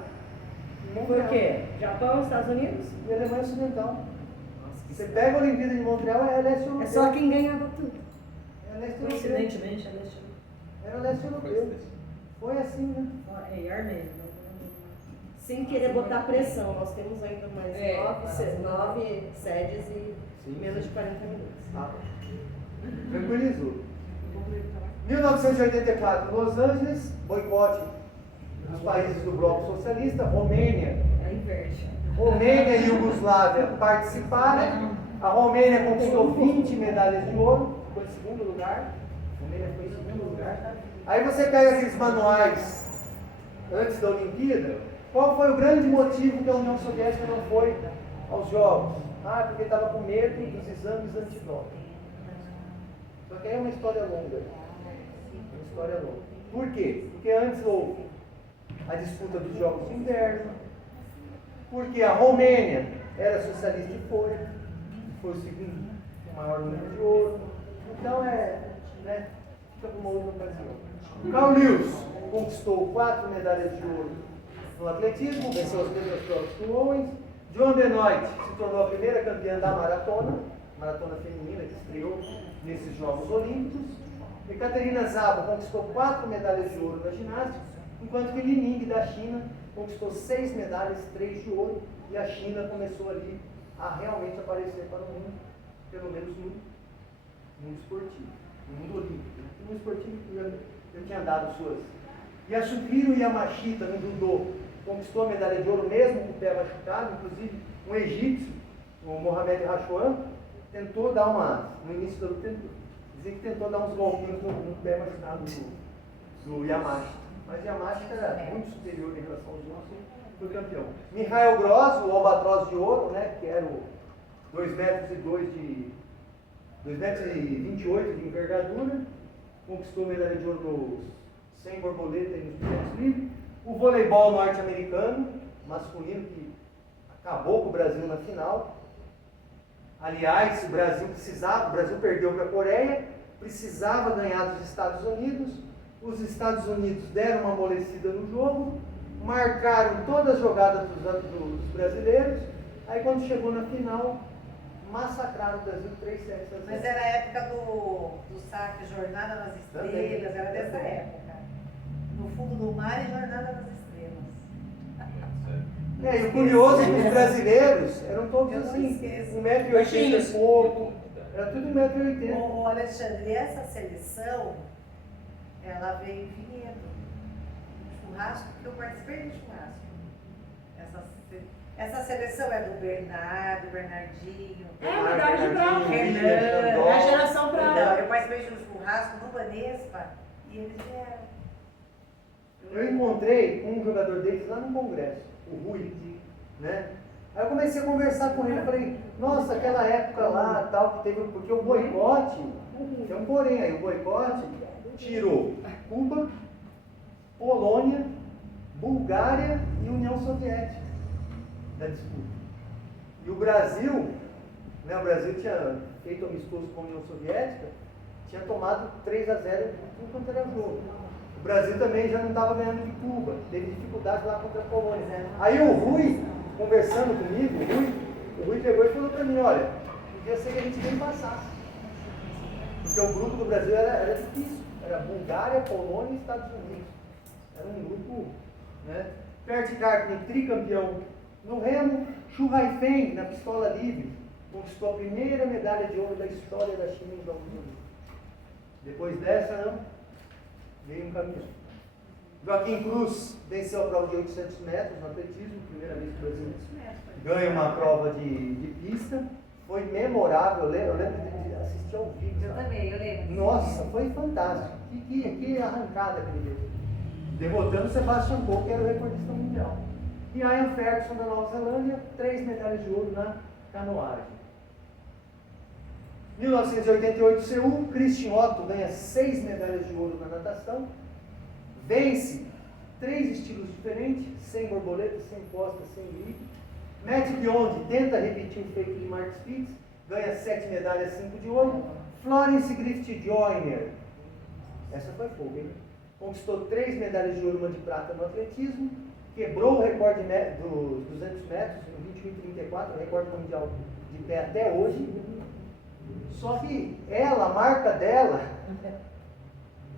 Em Foi Montreal. o quê? Japão, Estados Unidos? E Alemanha Ocidental. Você pega a Olimpíada de Montreal, é leste europeu. É só quem ganhava tudo. É leste europeu. Coincidentemente, é leste. Era leste europeu. Foi assim, né? É, e Armênia. Sem querer botar pressão, nós temos ainda mais É. 9 sedes e Sim. menos de 40 minutos. Ah, tranquilizou. 1984, Los Angeles, boicote dos países do Bloco Socialista, Romênia. É inverte. Romênia e Iugoslávia participaram. A Romênia conquistou 20 medalhas de ouro, ficou em segundo lugar. A Romênia ficou em segundo lugar. Aí você pega aqueles manuais antes da Olimpíada. Qual foi o grande motivo que a União Soviética não foi aos Jogos? Ah, porque estava com medo dos exames antidoping. Só que aí é uma história longa. Uma história longa. Por quê? Porque antes houve a disputa dos Jogos de Inverno. Porque a Romênia era socialista e foi o segundo, o maior número de ouro. Então né, fica para uma outra ocasião. Carl Lewis conquistou 4 medalhas de ouro no atletismo, venceu as mesmas provas que o Owens. Joan Benoit se tornou a primeira campeã da maratona feminina que estreou nesses Jogos Olímpicos. Ekaterina Szabo conquistou 4 medalhas de ouro na ginástica, enquanto que Li Ning da China conquistou 6 medalhas, 3 de ouro, e a China começou ali a realmente aparecer para o mundo, pelo menos no mundo esportivo, no mundo olímpico. No mundo esportivo eu tinha dado suas. Yasuhiro Yamashita, no judô, conquistou a medalha de ouro mesmo com o pé machucado, inclusive um egípcio, o Mohamed Rachouan, tentou dar no início da luta, dizia que tentou dar uns golpinhos no pé machucado do Yamashita. Mas Yamashita era muito superior em relação aos outros e foi campeão. Mihail Gross, o albatroz de ouro, né, que era o 2 metros e 28 de envergadura, conquistou medalha de ouro nos 100 borboleta e nos 200 livres. O voleibol norte-americano, masculino, que acabou com o Brasil na final. Aliás, o Brasil perdeu para a Coreia, precisava ganhar dos Estados Unidos. Os Estados Unidos deram uma amolecida no jogo, marcaram todas as jogadas dos brasileiros. Aí quando chegou na final, massacraram o Brasil 3 sets a 0. Mas era a época do saque Jornada nas Estrelas, era dessa época. No fundo do mar e Jornada nas Estrelas. E o curioso é que os brasileiros eram todos Eu não assim, esqueço. 1,80m e pouco, era tudo 1,80m. Ô, Alexandre, e essa seleção, ela veio em Vinhedo. Churrasco, porque eu participei do churrasco. Essa seleção é do Bernardo, Bernardinho. É, medalha de bronze. Renan, É a geração Então, pra. eu participei de um churrasco no Banespa e eles vieram. Eu encontrei um jogador deles lá no congresso, o Rui, né? Aí eu comecei a conversar com ele, eu falei, nossa, aquela época lá, tal, que teve, porque o boicote, tem um porém aí, o boicote tirou Cuba, Polônia, Bulgária e União Soviética da disputa. E o Brasil, né, o Brasil tinha feito amistoso com a União Soviética, tinha tomado 3-0 tudo quanto era jogo. O Brasil também já não estava ganhando de Cuba, teve dificuldade lá contra a Polônia. Aí o Rui, conversando comigo, o Rui pegou e falou para mim, olha, podia ser que a gente nem passasse. Porque o grupo do Brasil era difícil, era Bulgária, Polônia e Estados Unidos. Era um grupo, né? Percy Carpenter, tricampeão no remo, Chu Haifeng, na pistola livre, conquistou a primeira medalha de ouro da história da China em Jogos Olímpicos. Depois dessa, não, veio um caminhão. Joaquim Cruz venceu a prova de 800 metros no atletismo, primeira vez que o Brasil ganha uma prova de pista. Foi memorável, eu lembro de assistir ao vídeo. Eu também, eu lembro. Nossa, foi fantástico. Que arrancada aquele dia. Derrotando Sebastian Coe, que era o recordista mundial. E Ian Ferguson da Nova Zelândia, 3 medalhas de ouro na canoagem. 1988, Seul, Christian Otto ganha 6 medalhas de ouro na natação. Vence 3 estilos diferentes, sem borboleta, sem costa, sem grip. Matt Biondi tenta repetir o feito de Mark Spitz, ganha 7 medalhas, 5 de ouro. Florence Griffith Joyner, essa foi fogo, hein? Conquistou 3 medalhas de ouro, uma de prata no atletismo, quebrou o recorde dos 200 metros, no 21,34, o recorde mundial de pé até hoje. Só que ela, a marca dela,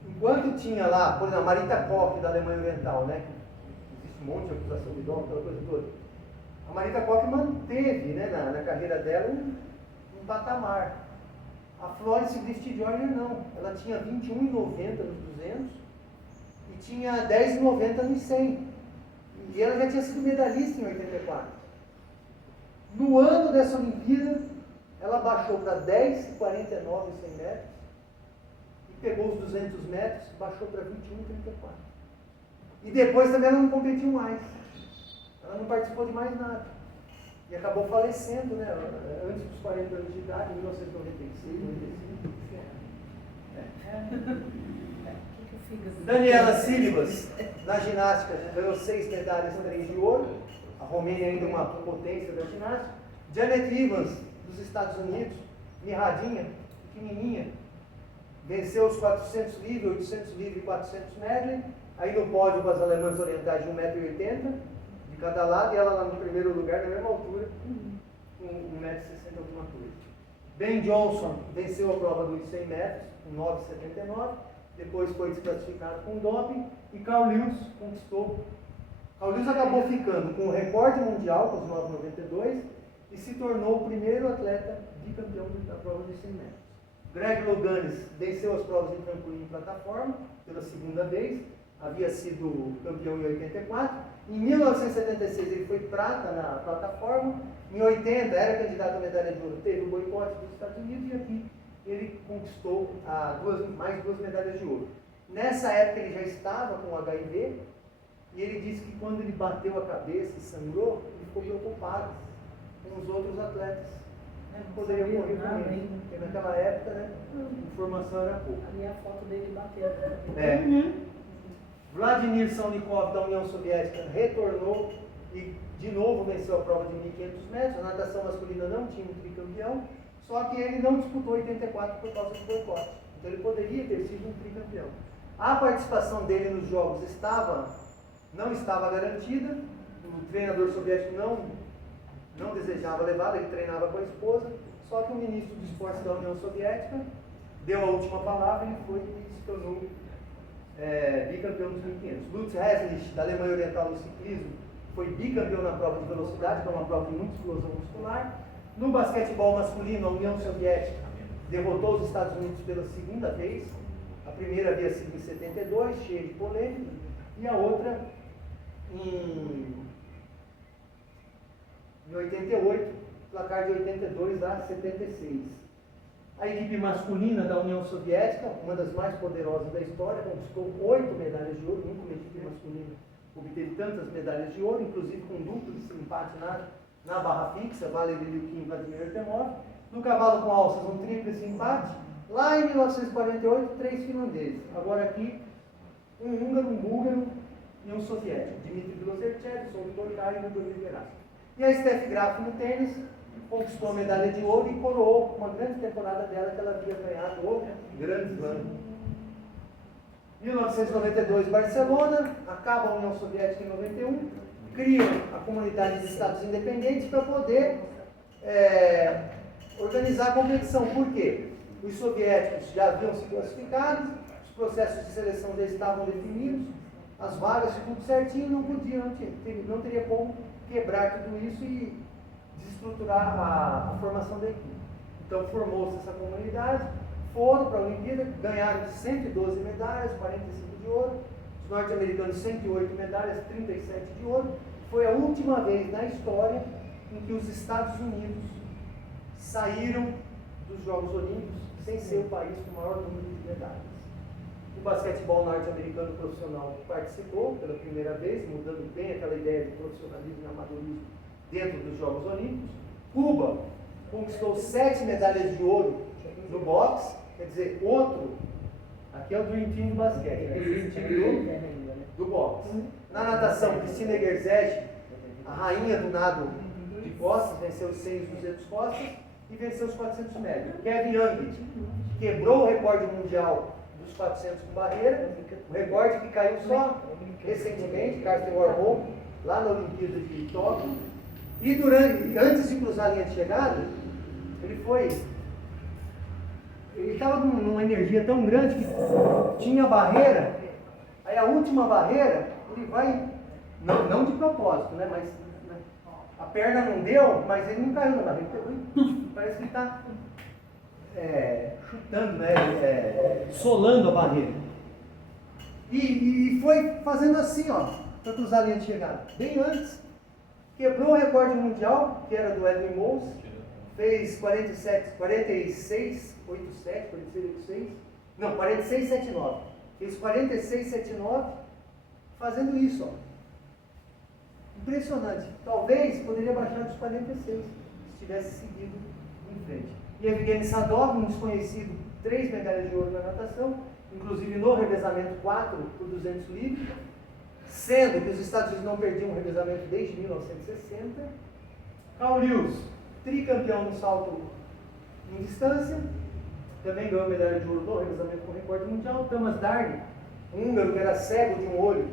enquanto tinha lá, por exemplo, a Marita Koch da Alemanha Oriental, né? Existe um monte de acusação de doping, aquela coisa toda. A Marita Koch manteve, né, na carreira dela um patamar. A Florence Griffith Joyner não. Ela tinha 21,90 nos 200 e tinha 10,90 nos 100. E ela já tinha sido medalhista em 84. No ano dessa Olimpíada, ela baixou para 10,49 em 100 metros e pegou os 200 metros, baixou para 21,34. E depois também ela não competiu mais. Ela não participou de mais nada. E acabou falecendo, né? Antes dos 40 anos de idade, em 1996, 95. Daniela Silibas, na ginástica, ganhou 6 medalhas, 3 de ouro. A Romênia ainda é uma potência da ginástica. Janet Evans, dos Estados Unidos, mirradinha, pequenininha, venceu os 400 livre, 800 livre e 400 medley. Aí no pódio com as alemãs orientais de 1,80m de cada lado, e ela lá no primeiro lugar, na mesma altura, com 1,60m alguma coisa. Ben Johnson venceu a prova dos 100 metros, com 9,79, depois foi desclassificado com doping, e Carl Lewis conquistou. Carl Lewis acabou ficando com o recorde mundial, com os 9,92, e se tornou o primeiro atleta bicampeão da prova dos 100 metros. Greg Louganis venceu as provas de trampolim e plataforma pela segunda vez, havia sido campeão em 84. Em 1976 ele foi prata na plataforma, em 80 era candidato à medalha de ouro, teve o boicote dos Estados Unidos e aqui ele conquistou mais 2 medalhas de ouro. Nessa época ele já estava com HIV e ele disse que quando ele bateu a cabeça e sangrou, ele ficou preocupado com os outros atletas. Poderiam correr com ele, porque naquela época, né, a informação era pouca. A minha foto dele bateu. Vladimir Salnikov, da União Soviética, retornou e de novo venceu a prova de 1.500 metros. A natação masculina não tinha um tricampeão, só que ele não disputou 84 por causa do boicote. Então ele poderia ter sido um tricampeão. A participação dele nos jogos não estava garantida. O treinador soviético não desejava levá-lo, ele treinava com a esposa, só que o ministro dos esportes da União Soviética deu a última palavra e foi e se tornou bicampeão dos 1.500. Lutz Hesslich, da Alemanha Oriental no ciclismo, foi bicampeão na prova de velocidade, que é uma prova de muita explosão muscular. No basquetebol masculino, a União Soviética derrotou os Estados Unidos pela segunda vez. A primeira havia sido em 72, cheia de polêmica, e a outra em 88, placar de 82 a 76. A equipe masculina da União Soviética, uma das mais poderosas da história, conquistou 8 medalhas de ouro. Nunca uma equipe masculina obteve tantas medalhas de ouro, inclusive com duplo empate na barra fixa, Valery Lyukin e Vladimir Artemov. No cavalo com alças, um tríplice empate. Lá em 1948, 3 finlandeses. Agora aqui, um húngaro, um búlgaro e um soviético. Dmitry Glozerchev, Soutor Kai e Rudolf Gerasimov. E a Steffi Graf no tênis conquistou a medalha de ouro e coroou uma grande temporada dela que ela havia ganhado o Grand Slam. 1992, Barcelona, acaba a União Soviética em 91, cria a Comunidade de Estados Independentes para poder organizar a competição. Por quê? Os soviéticos já haviam se classificado, os processos de seleção já estavam definidos, as vagas, tudo certinho, não teria como quebrar tudo isso e desestruturar a formação da equipe. Então formou-se essa comunidade, foram para a Olimpíada, ganharam 112 medalhas, 45 de ouro, os norte-americanos 108 medalhas, 37 de ouro. Foi a última vez na história em que os Estados Unidos saíram dos Jogos Olímpicos sem ser o país com o maior número de medalhas. O basquetebol norte-americano profissional participou pela primeira vez, mudando bem aquela ideia de profissionalismo e amadorismo dentro dos Jogos Olímpicos. Cuba conquistou 7 medalhas de ouro no boxe, quer dizer, outro, aqui é o Dream Team do basquete, é o Dream Team do boxe. Na natação, Cristina Egerzege, a rainha do nado de costas, venceu os 100 e os 200 costas e venceu os 400 metros. Kevin Young quebrou o recorde mundial dos 400 com barreira, o recorde que caiu só recentemente, Carsten Warhol, lá na Olimpíada de Tóquio. E antes de cruzar a linha de chegada, ele estava numa energia tão grande que tinha barreira, aí a última barreira, ele vai, não de propósito, né, mas a perna não deu, mas ele não caiu na barreira, parece que ele está chutando, né, solando a barreira. E foi fazendo assim, ó, para cruzar a linha de chegada. Bem antes, quebrou o recorde mundial, que era do Edwin Mols, fez 46,87, 46,79. Fez 46,79, fazendo isso, ó. Impressionante. Talvez poderia baixar dos 46, se tivesse seguido em frente. E Evgeny Sadov, um desconhecido, 3 medalhas de ouro na natação, inclusive no revezamento 4 por 200 livres, sendo que os Estados Unidos não perdiam um revezamento desde 1960. Carl Lewis, tricampeão no salto em distância, também ganhou medalha de ouro no revezamento com recorde mundial. Thomas Darney, um húngaro que era cego de um olho,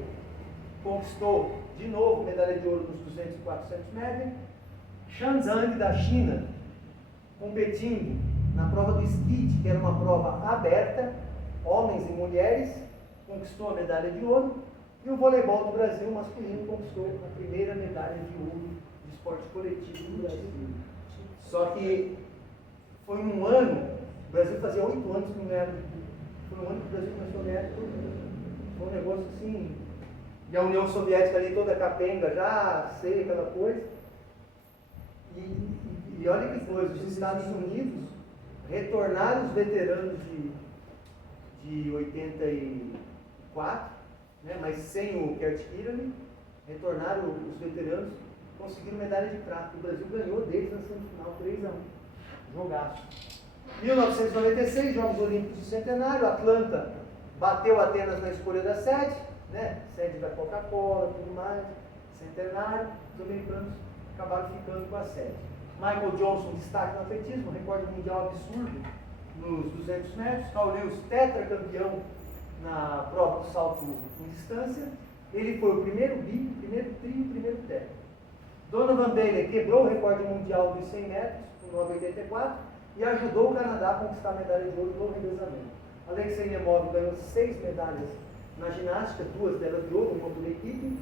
conquistou de novo medalha de ouro nos 200 e 400 metros. Shan Zhang, da China, competindo na prova do skate, que era uma prova aberta, homens e mulheres, conquistou a medalha de ouro. E o voleibol do Brasil masculino conquistou a primeira medalha de ouro de esporte coletivo do Brasil. Só que foi num ano, o Brasil fazia 8 anos que não ganhava, foi um ano que o Brasil começou a ganhar tudo. Foi um negócio assim, e a União Soviética ali toda capenga já, sei aquela coisa. E olha que coisa, os Estados Unidos retornaram os veteranos de 84, né, mas sem o Kurt Kirley, retornaram os veteranos, conseguiram medalha de prata. O Brasil ganhou deles na semifinal 3-1. Jogaço. 1996, Jogos Olímpicos de Centenário, Atlanta bateu Atenas na escolha da sede, né, sede da Coca-Cola, tudo mais, Centenário, os americanos acabaram ficando com a sede. Michael Johnson, destaque no atletismo, recorde mundial absurdo nos 200 metros. Carl Lewis, tetracampeão na prova do salto em distância. Ele foi o primeiro bi, primeiro trio, primeiro tetra. Donovan Bailey quebrou o recorde mundial dos 100 metros, com 9,84, e ajudou o Canadá a conquistar a medalha de ouro no revezamento. Alexei Nemov ganhou 6 medalhas na ginástica, 2 delas de ouro, uma por equipe.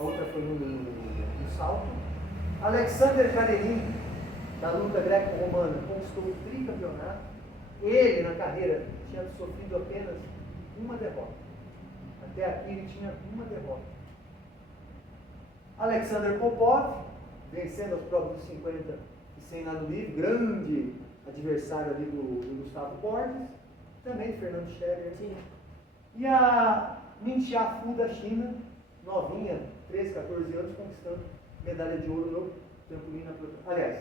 a outra foi no salto. Alexander Karelin, da luta greco-romana, conquistou o tricampeonato. Ele, na carreira, tinha sofrido apenas uma derrota. Até aqui ele tinha uma derrota. Alexander Popov, vencendo as provas dos 50 e 100 nado livre, grande adversário ali do Gustavo Borges, também Fernando Scherer. E a Min Chiafu da China, novinha, 13, 14 anos, conquistando medalha de ouro no trampolim na plataforma. Aliás,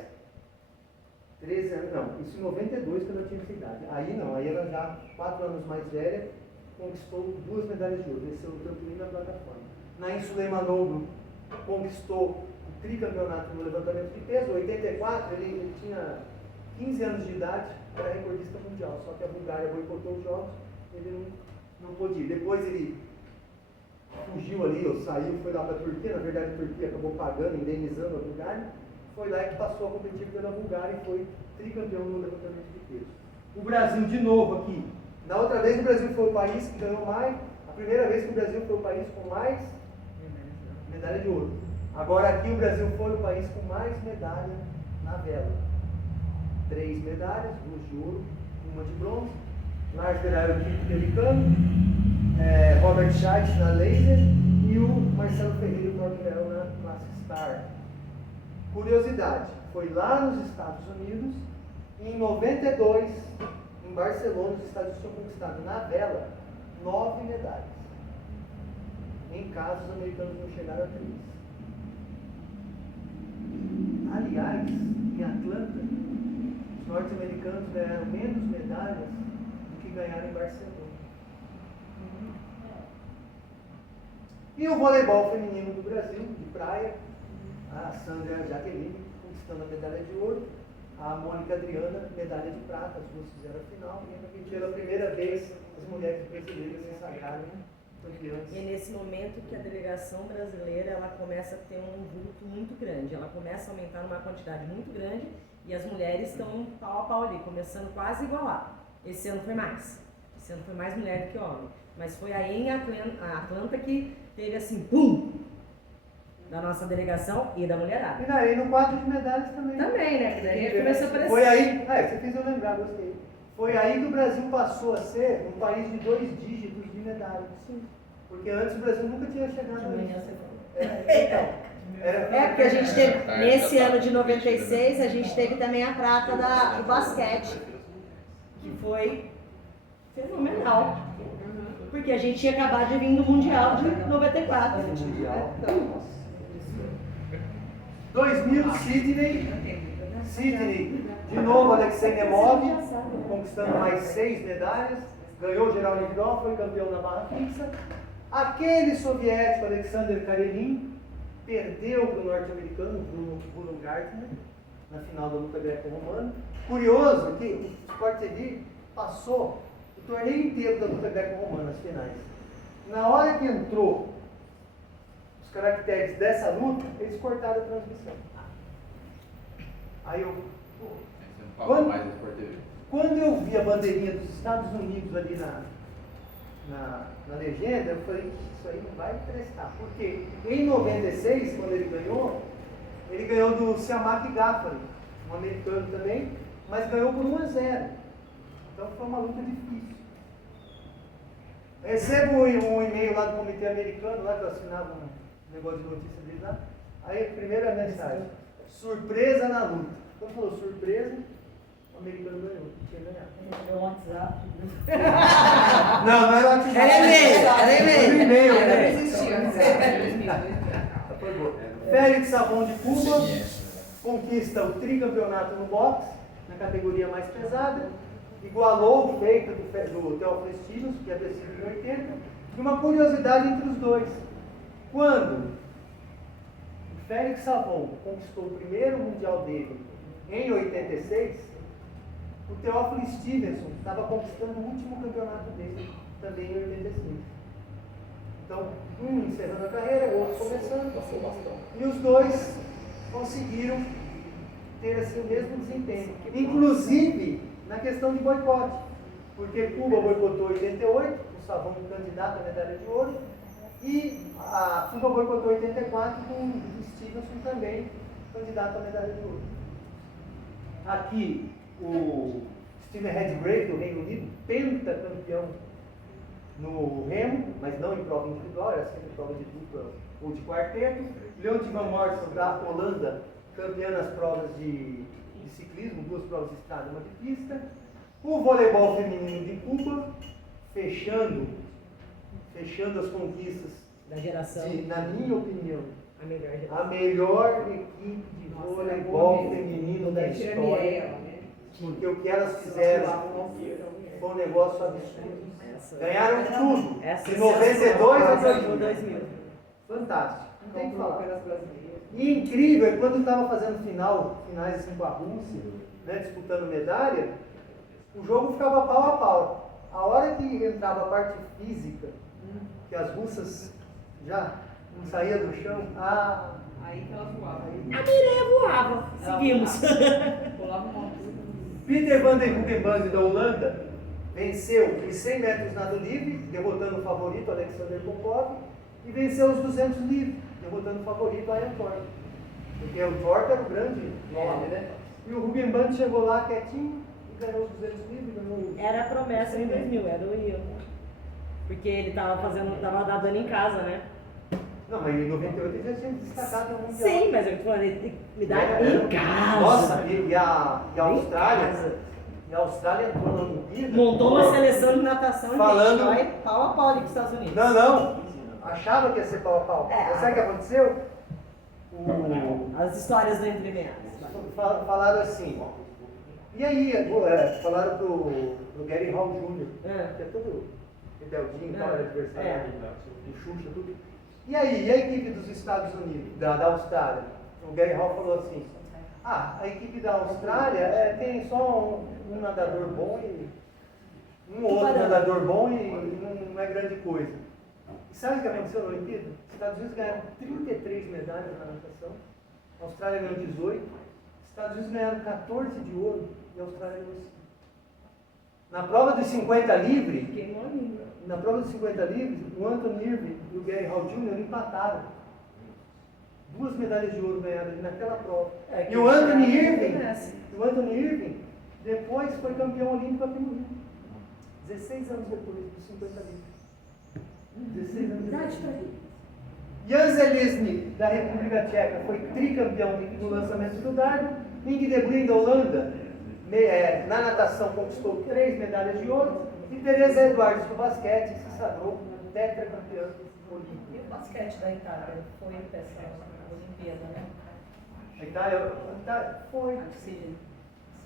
13 anos, não, isso em 92, quando eu tinha essa idade. Aí não, aí ela já 4 anos mais velha, conquistou 2 medalhas de ouro, venceu o trampolim na plataforma. Naim Suleimanoglu conquistou o tricampeonato no levantamento de peso. Em 84, ele tinha 15 anos de idade, era recordista mundial, só que a Bulgária boicotou os jogos, ele não pôde ir. Depois ele fugiu ali, ou saiu, foi lá para a Turquia, na verdade a Turquia acabou pagando, indenizando a Bulgária, foi lá que passou a competir pela Bulgária e foi tricampeão no levantamento de peso. O Brasil de novo aqui. Na outra vez o Brasil foi o país que ganhou mais, a primeira vez que o Brasil foi o país com mais medalha de ouro. Agora aqui o Brasil foi o país com mais medalha na vela. 3 medalhas, 2 de ouro, 1 de bronze. Lars der Aerotipo americano, Robert Scheidt na laser e o Marcelo Ferreira Corporel na Classic Star. Curiosidade, foi lá nos Estados Unidos e em 92, em Barcelona, os Estados Unidos tinham conquistado na vela 9 medalhas. Em casos, os americanos não chegaram a 3. Aliás, em Atlanta, os norte-americanos ganharam menos medalhas do que ganharam em Barcelona. E o voleibol feminino do Brasil, de praia, a Sandra Jaqueline conquistando a medalha de ouro, a Mônica Adriana, medalha de prata, as duas fizeram a final, e pela primeira vez as mulheres brasileiras se sagraram campeãs. E é nesse momento que a delegação brasileira ela começa a ter um vulto muito grande, ela começa a aumentar numa quantidade muito grande e as mulheres estão pau a pau ali, começando quase a igualar. Esse ano foi mais. Esse ano foi mais mulher do que homem. Mas foi aí em Atlanta que teve assim, pum! Da nossa delegação e da mulherada. E daí no quadro de medalhas também. Também, né? Porque daí começou a aparecer. Foi aí, você fez eu lembrar, gostei. Foi aí que o Brasil passou a ser um país de 2 dígitos de medalhas. Sim. Porque antes o Brasil nunca tinha chegado a isso. Porque a gente teve, nesse ano de 96, a gente teve também a prata do basquete, que foi fenomenal. Porque a gente tinha acabado de vir do Mundial de 94. Mundial. 2000, Sydney, de novo Alexei Nemov, conquistando mais 6 medalhas, ganhou o geral individual, foi campeão na barra fixa. Aquele soviético, Alexander Karelin, perdeu para o norte-americano, Bruno Gartner, na final da luta greco-romana. Curioso que o Sport TV passou o torneio inteiro da luta greco-romana, as finais. Na hora que entrou os caracteres dessa luta, eles cortaram a transmissão. Aí eu... Quando eu vi a bandeirinha dos Estados Unidos ali na legenda, eu falei, isso aí não vai prestar. Porque em 96, quando ele ganhou do Siamak Ghaffari, um americano também, mas ganhou por 1-0. Então foi uma luta difícil. Recebo um e-mail lá do comitê americano, lá que eu assinava um negócio de notícia deles lá. Aí a primeira mensagem, surpresa na luta. Quando falou surpresa, o americano ganhou, tinha ganhado. No WhatsApp. Não era o WhatsApp. Era e-mail. Era e-mail. Não existia. Foi boa. Félix Savon de Cuba conquista o tricampeonato no boxe, na categoria mais pesada. Igualou o feito do Teófilo Estilos, que havia sido em 80. E uma curiosidade entre os dois. Quando o Félix Savon conquistou o primeiro mundial dele em 86, o Teófilo Stevenson estava conquistando o último campeonato dele também em 86. Então, um encerrando a carreira, o outro começando. E os dois conseguiram ter assim, o mesmo desempenho. Inclusive na questão de boicote. Porque Cuba boicotou em 88, o Savon candidato à medalha de ouro, E a FUBA boicotou 84 com o Stevenson também candidato à medalha de ouro. Aqui o Stephen Redgrave do Reino Unido, pentacampeão no remo, mas não em prova individual, era sempre prova de dupla ou de quarteto. Leontien van Morrison da Holanda, campeão nas provas de ciclismo, 2 provas de estrada e uma de pista. O voleibol feminino de Cuba, fechando as conquistas Da geração. na minha opinião, A melhor geração. a melhor equipe de voleibol feminino da história. Porque o que elas fizeram foi um negócio absurdo. Ganharam tudo. Essa De 92 a 2000. 2000. Fantástico. Não tem que falar. E incrível é quando estava fazendo finais assim com a Rússia, né, disputando medalha, o jogo ficava pau a pau. A hora que entrava a parte física, que as russas já não saíam do chão, Aí que ela voava. A Mireia voava. Seguimos. Pulava uma coisa. Peter van der Hoogenband da Holanda venceu os 100 metros nado livre, derrotando o favorito Alexander Popov, e venceu os 200 livre, derrotando o favorito Ian Thorpe. Porque o Thorpe era o grande nome, né? E o Hoogenband chegou lá quietinho e ganhou os 200 livre, ganhou. Era a promessa em 2000, era o Rio. Porque ele tava nadando em casa, né? Não, mas em 98 ele já tinha destacado no Mundial. Sim, mas eu tô falando, ele tem que me dar em casa. Nossa, e a Em Austrália? casa. E a Austrália entrou na Olimpíada. Montou uma seleção de natação Falando- e vai pau a pau ali com os Estados Unidos. Não. Achava que ia ser pau a pau. É. Mas sabe o que aconteceu? As histórias do entremeadas. Falaram assim. E aí, falaram pro Gary Hall Jr., que é todo rebeldinho, tal, era adversário do Xuxa, tudo. E aí, e a equipe dos Estados Unidos, da Austrália? O Gary Hall falou assim, a equipe da Austrália tem só um nadador bom e um outro nadador bom e não é grande coisa. E sabe o que aconteceu na Olimpíada? Os Estados Unidos ganharam 33 medalhas na natação, a Austrália ganhou 18, os Estados Unidos ganharam 14 de ouro e a Austrália ganhou 5. Na prova dos 50 livre, Queimou a língua. na prova dos 50 livres, o Anthony Irving e o Gary Hall Jr. empataram. 2 medalhas de ouro ganhadas ali naquela prova. E o Anthony Irving, depois foi campeão olímpico aqui no Rio. 16 anos depois dos 50 livres. 16 anos depois. Jan Zelezny, da República Tcheca, foi tricampeão no lançamento do dardo. Inge de Bruin, da Holanda, na natação conquistou 3 medalhas de ouro. E Teresa Eduardes, do basquete, se sagrou tetracampeã olímpica. E o basquete da Itália foi dessa Olimpíada, né? A Itália foi. Sim.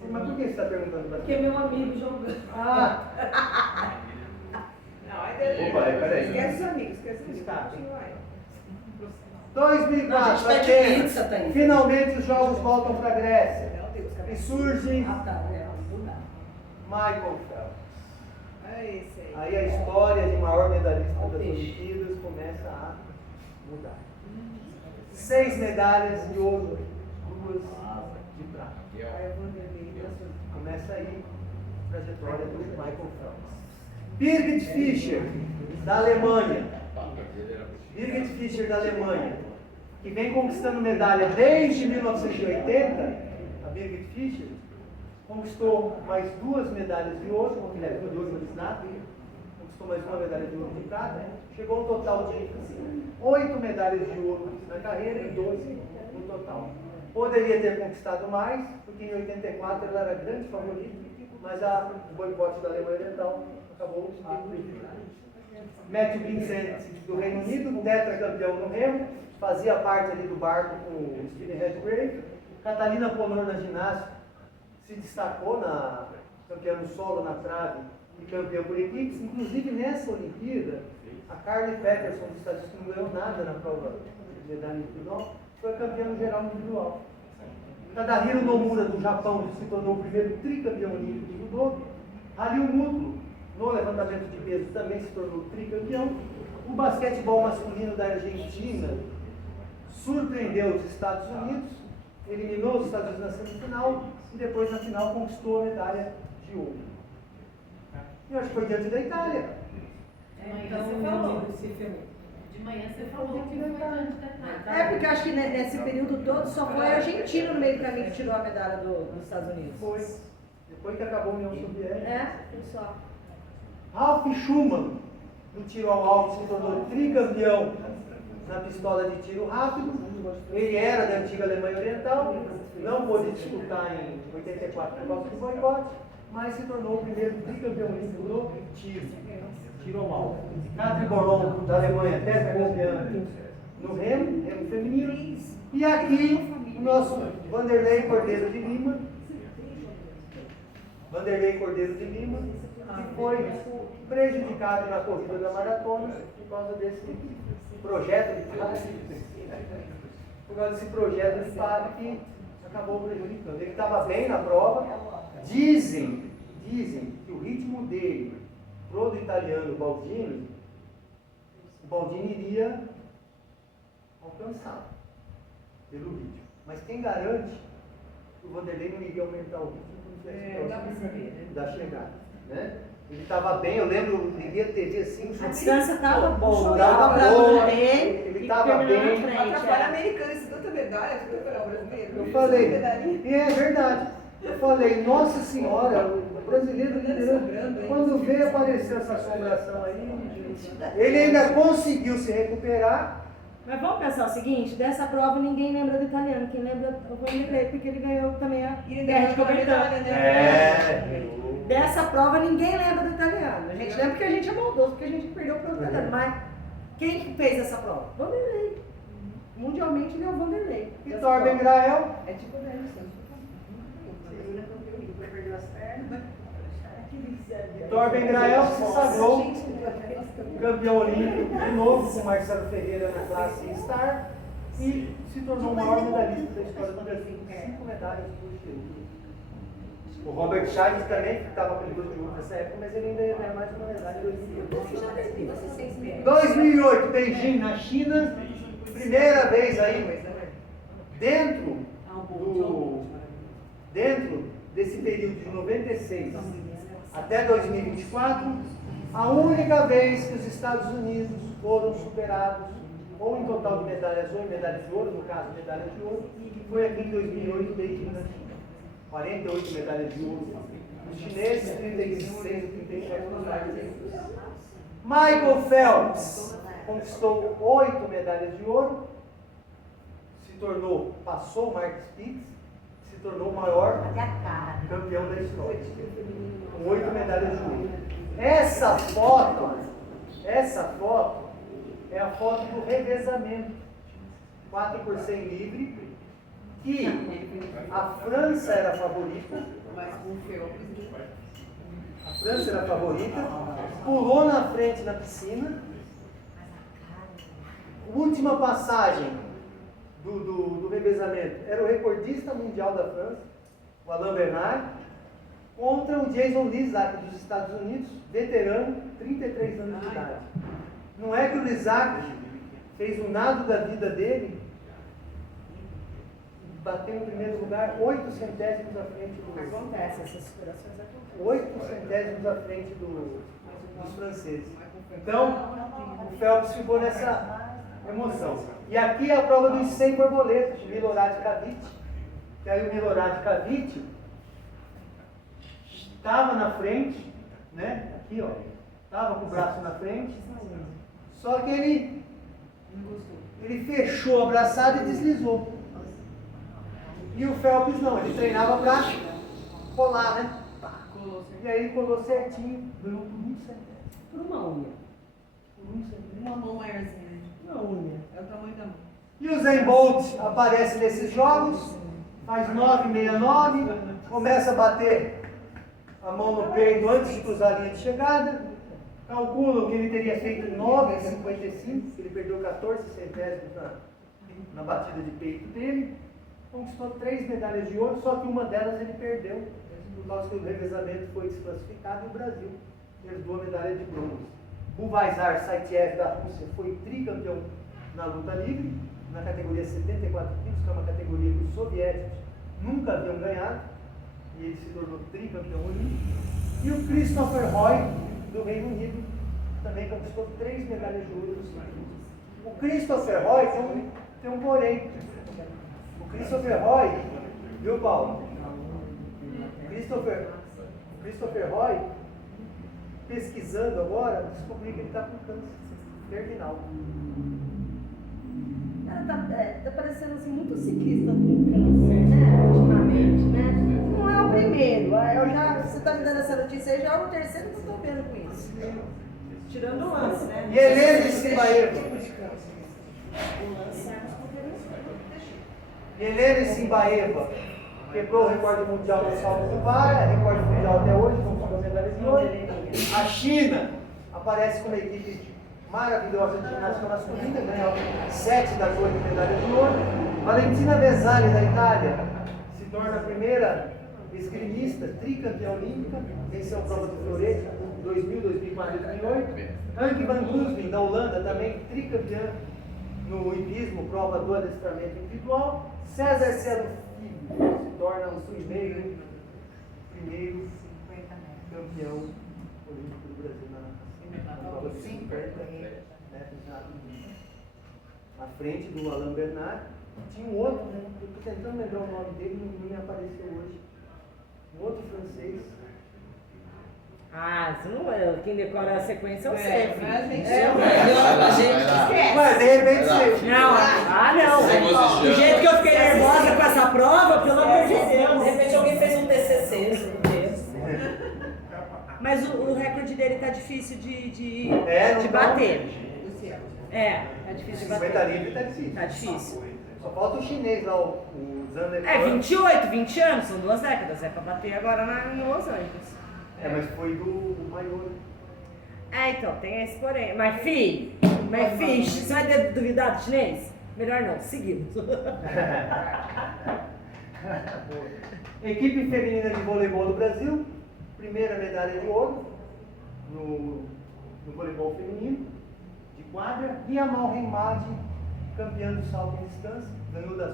Mas por que você está perguntando Porque basquete? meu amigo jogou. Não, aí beleza. Opa, peraí. Esquece os amigos, esquece os amigos. Está. Continua aí. 2004, Não, a gente pede Atenas. pizza, Thaís. Finalmente os jogos voltam para a Grécia. Meu Deus, E cadê? surge Ah, tá, né? Mudar. Michael Phelps. É esse aí. Aí a história de maior medalhista das Olimpíadas começa a mudar. 6 medalhas de ouro, 2 de prata. Aí eu vou beber. Começa aí a trajetória do Michael Phelps. Birgit Fischer, da Alemanha. Birgit Fischer, da Alemanha, que vem conquistando medalha desde 1980, a Birgit Fischer conquistou mais 2 medalhas de ouro, aliás, 2 de prata, conquistou mais 1 medalha de ouro de prata, chegou a um total de 8 medalhas de ouro na carreira e 12 no total. Poderia ter conquistado mais, porque em 84 ela era grande favorita, mas o boicote da Alemanha Oriental acabou prejudicando. Matthew Vincent, do Reino Unido, tetracampeão no remo, fazia parte ali do barco com o Stephen Redgrave. Catalina Ponor na ginástica se destacou na campeã no solo, na trave e campeã por equipes. Inclusive nessa Olimpíada, a Carly Peterson dos Estados Unidos, que não ganhou nada na prova de medalha individual, foi campeã no geral individual. Tadahiro Nomura, do Japão, que se tornou o primeiro tricampeão olímpico de judô. Ryu Muto, no levantamento de peso, também se tornou tricampeão. O basquetebol masculino da Argentina surpreendeu os Estados Unidos, eliminou os Estados Unidos na semifinal e depois na final conquistou a medalha de ouro. E eu acho que foi diante da Itália. Então, você falou. De manhã você falou que foi diante da É porque eu acho que nesse período todo só foi a Argentina no meio do caminho que tirou a medalha dos Estados Unidos. Foi. Depois que acabou a União Soviética. É, só. Ralph Schumann, no tiro ao alvo, se tornou tricampeão na pistola de tiro rápido. Ele era da antiga Alemanha Oriental, não pôde disputar em 84 por causa do boicote, mas se tornou o primeiro tricampeão olímpico no tiro ao alvo. Katrin Boron, da Alemanha, tetracampeã no remo feminino. E aqui o nosso Vanderlei Cordeiro de Lima, que foi prejudicado na corrida da maratona por causa desse projeto de padre que acabou prejudicando. Ele estava bem na prova. Dizem que o ritmo dele pro do italiano Baldini, o Baldini iria alcançá-lo pelo ritmo. Mas quem garante que o Vanderlei não iria aumentar o ritmo Dá pra saber, né? da chegada, né? Ele estava bem, eu lembro, liguei a TV assim. A distância estava boa, Tava pra boa, manter ele e tava terminou bem. na frente. Atrapalha americano, esse tanta medalha, você foi para o brasileiro. Eu falei, e é verdade. Eu falei, nossa senhora, o brasileiro liderando. Quando veio aparecer essa assombração aí, ele ainda conseguiu se recuperar. Mas vamos pensar o seguinte, dessa prova ninguém lembra do italiano, quem lembra o Vanderlei, porque ele ganhou também a E ele guerra de deu uma medalha, Cobertão. né? Dessa prova ninguém lembra do italiano. A gente lembra porque a gente é maldoso, porque a gente perdeu para o italiano. Mas quem fez essa prova? Vanderlei. Mundialmente ele é o Vanderlei. E Torben Grael, É tipo o Nelson Santos. Torben Grael se sagrou campeão olímpico de novo com Marcelo Ferreira na classe Star e se tornou o maior medalhista da história do Brasil, com 5 medalhas por tiro. O Robert Scheidt também, que estava com o de ouro nessa época, mas ele ainda ia ganhar mais uma medalha em 2008. 2008, Beijing, na China, primeira vez aí, dentro desse período de 96 até 2024, a única vez que os Estados Unidos foram superados, ou em total de medalhas ou em medalhas de ouro, no caso medalhas de ouro, foi aqui em 2008, Beijing, na China. 48 medalhas de ouro. Os chineses, 36 ou 37 medalhas. Michael Phelps conquistou 8 medalhas de ouro, passou o Mark Spitz, se tornou o maior campeão da história, com 8 medalhas de ouro. Essa foto é a foto do revezamento, 4 por 100 livre, que a França era a favorita, pulou na frente na piscina. Última passagem do revezamento era o recordista mundial da França, o Alain Bernard, contra o Jason Lisak dos Estados Unidos, veterano, 33 anos de idade. Não é que o Lisak fez o nado da vida dele, bateu em primeiro lugar 8 centésimos à frente do... Acontece, essas superações acontecem. 8 centésimos à frente dos franceses. Então, o Phelps ficou nessa emoção. E aqui é a prova dos 100 borboletas, de Milorad Kavit. Que aí o Milorad Kavit estava na frente, né? Aqui, ó. Estava com o braço na frente. Só que ele fechou a braçada e deslizou. E o Phelps não, ele treinava para colar, né? E aí ele colou certinho, ganhou por 1 centésimo. Por uma unha. Por 1 centésimo. Uma mão maiorzinha. Uma unha. É o tamanho da mão. E o Usain Bolt aparece nesses jogos, faz 9,69, começa a bater a mão no peito antes de cruzar a linha de chegada. Calculam que ele teria feito 9,55, ele perdeu 14 centésimos na batida de peito dele. Conquistou 3 medalhas de ouro, só que uma delas ele perdeu, por causa que o revezamento foi desclassificado e o Brasil herdou a medalha de bronze. Buvazar Saitiev da Rússia foi tricampeão na luta livre, na categoria 74 quilos, que é uma categoria que os soviéticos nunca haviam ganhado, e ele se tornou tricampeão olímpico. E o Christopher Roy, do Reino Unido, também conquistou 3 medalhas de ouro no ciclismo. O Christopher Roy tem um porém. O Christopher Roy, viu, Paulo? O Christopher Roy, pesquisando agora, descobri que ele está com câncer terminal. Tá parecendo assim, muito ciclista com câncer, né? Ultimamente, né? Não é o primeiro. Você tá me dando essa notícia aí, já é o terceiro que eu tô vendo com isso. Tirando o lance, né? E Helene Simbaeva. Helene Simbaeva quebrou o recorde mundial no salto do vara, recorde mundial até hoje, com medalhas de ouro. A China aparece com uma equipe maravilhosa de ginástica masculina, ganhou 7 das 8 medalhas de ouro. Valentina Vesali, da Itália, se torna a primeira esgrimista tricampeã olímpica, venceu a prova do florete 2000, 2004 e 2008. Anke van Glusven, da Holanda, também tricampeã no hipismo, prova do adestramento individual. César Cielo Filho se torna o primeiro campeão olímpico do Brasil na prova de 50 metros na frente do Alain Bernard. Tinha um outro, né? Eu estou tentando lembrar o nome dele, não me apareceu hoje. Um outro francês. Isso não é. Quem decora a sequência é o CEF. Mas a gente esquece. Mas de repente você. Não. Do jeito que eu fiquei nervosa com essa prova, pelo amor de Deus. De repente alguém fez um TCC, meu Deus. Mas o recorde dele tá difícil de não bater. tá. Difícil de 50 bater. livre tá difícil. Tá difícil. Só falta o chinês lá, o Zander. 28, 20 anos, são 2 décadas. É pra bater agora em Los Angeles. Mas foi do maior. Então, tem esse porém. Mas você vai duvidar do chinês? Melhor não, seguimos. Equipe feminina de voleibol do Brasil, primeira medalha de ouro no voleibol feminino, de quadra. E a Mal Reimad, campeã do salto em distância, ganhou da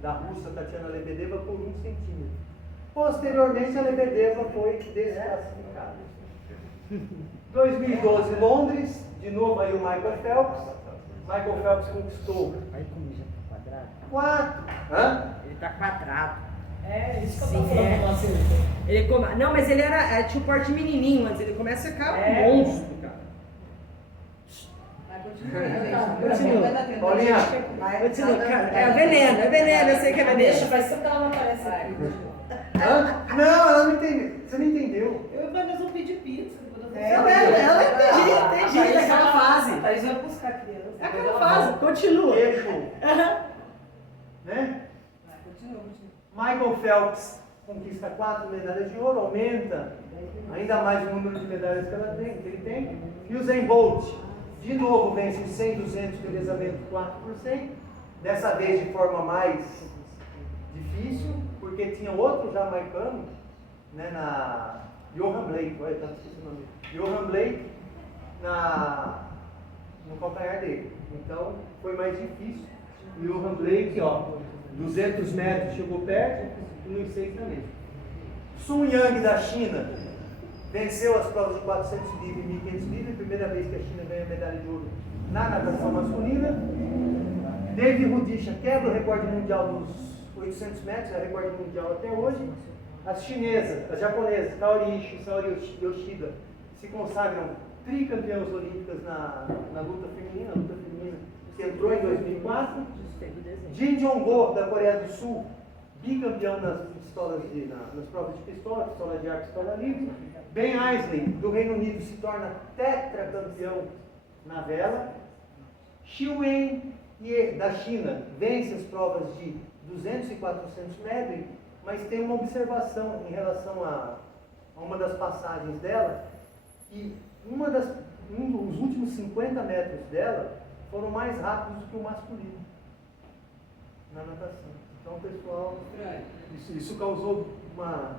da russa Tatiana Lebedeva por 1 centímetro. Posteriormente, a Lebedeva foi desclassificada. 2012, Londres, de novo aí o Michael Phelps. Michael Phelps conquistou. Olha como já tá quadrado. 4. Ele tá quadrado. Isso que eu tô Sim, falando. Não, mas ele tinha um porte menininho, mas ele começa a ficar um monstro, cara. Continua. Paulinha. Continua, cara. É veneno, eu sei que é veneno. Deixa, faz tempo que ela não aparece aqui. Não, ela não entendeu. Você não entendeu. Mas nós vamos pedir pizza. Ela entendi daquela fase. Mas vai buscar a criança. É aquela fase, continua. Queixo. Né? Continua. Michael Phelps conquista 4 medalhas de ouro, aumenta ainda mais o número de medalhas que ele tem. E o Usain Bolt, de novo, vence os 100, 200 de revezamento 4%, dessa vez de forma mais difícil, porque tinha outro jamaicano, né, na Johan Blake, olha, tá esquecendo o nome. Johan Blake no calcanhar dele. Então foi mais difícil. E o Johan Blake, 200 metros chegou perto e nos 6 também. Sun Yang da China venceu as provas de 400 livre e 1500 livre, primeira vez que a China ganha medalha de ouro na natação masculina. David Rudisha quebra o recorde mundial dos 800 metros, é o recorde mundial até hoje. As japonesas, Kaori Ishii e Saori Yoshida, se consagram tricampeãs olímpicas na luta feminina, que entrou em 2004. Jin Jong-go, da Coreia do Sul, bicampeão nas provas de pistola de arco e pistola livre. Ben Aisley, do Reino Unido, se torna tetracampeão na vela. Xiu Wen, da China, vence as provas de 200 e 400 medley, mas tem uma observação em relação a uma das passagens dela, que os últimos 50 metros dela foram mais rápidos do que o masculino na natação. Então, pessoal, isso causou uma...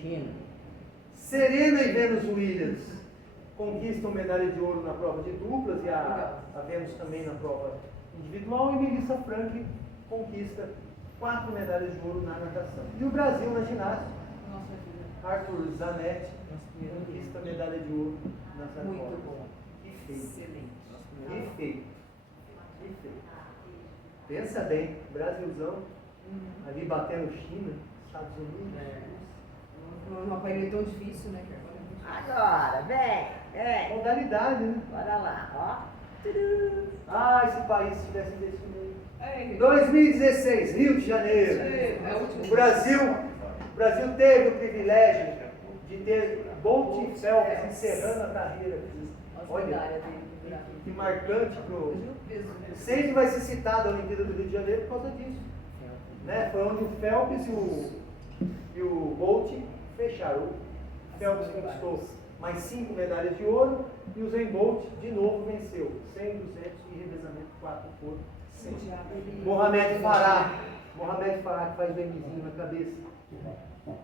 China. Serena e Venus Williams conquistam medalha de ouro na prova de duplas e a Venus também na prova individual, e Melissa Frank conquista 4 medalhas de ouro na natação. E o Brasil na ginástica, Arthur Zanetti conquista medalha de ouro na sacola. Muito bom. Que feito. Excelente. Que feio. Que feio. Pensa bem, Brasilzão, ali batendo China, Estados Unidos. Não aparelho tão difícil, né? Agora, vem. Modalidade, né? Bora lá, ó. Ah, esse país tivesse investimento. É, 2016, Rio de Janeiro. é o último. O Brasil teve o privilégio de ter Bolt e Phelps encerrando a carreira. Olha, que marcante pro. Sempre vai ser citada a Olimpíada do Rio de Janeiro por causa disso. Né? Foi onde o Phelps e o Bolt fecharam. O Phelps conquistou mais 5 medalhas de ouro e o Usain Bolt de novo venceu 100, 200 e revezamento 4 por 100. Mohamed Farah, que faz o Mzinho na cabeça,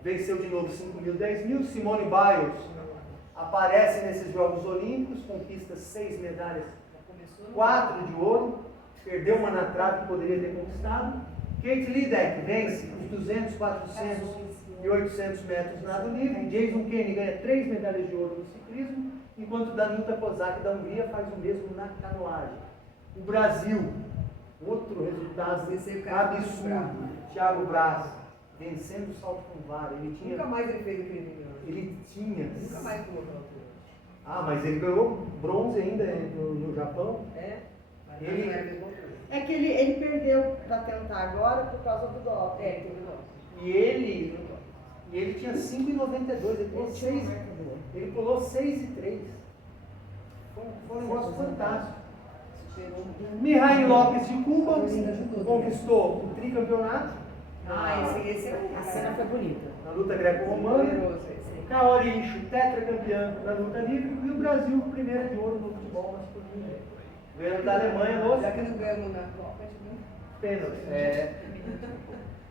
venceu de novo 5 mil, 10 mil. Simone Biles aparece nesses Jogos Olímpicos, conquista 6 medalhas, 4 de ouro, perdeu uma na trave que poderia ter conquistado. Kate Ledeck vence os 200, 400 e 800 metros nado livre. Jason Kenney ganha 3 medalhas de ouro no ciclismo, enquanto Danuta Kozak da Hungria faz o mesmo na canoagem. O Brasil, outro resultado absurdo, Thiago Braz, vencendo o salto com vara. Ele tinha, Nunca mais ele fez aquele nível. ele tinha. Nunca mais pulou aquela altura. Ah, mas ele ganhou bronze ainda no Japão. É? Mas Ele- não era a mesma altura. É que ele perdeu para tentar agora por causa do doping. É, teve dó. E ele tinha 5,92, ele pulou 6. Ele pulou 6,3. Foi um negócio fantástico. Mihail Lopes de Cuba conquistou o tricampeonato Esse é o A cena foi bonita. na luta greco-romana. poderoso, esse aí. Kaori Isho, tetracampeã na luta livre. E o Brasil, primeiro de ouro no futebol masculino. Ganhando da Alemanha Já nos que não ganhamos na Copa, a gente não. pênaltis.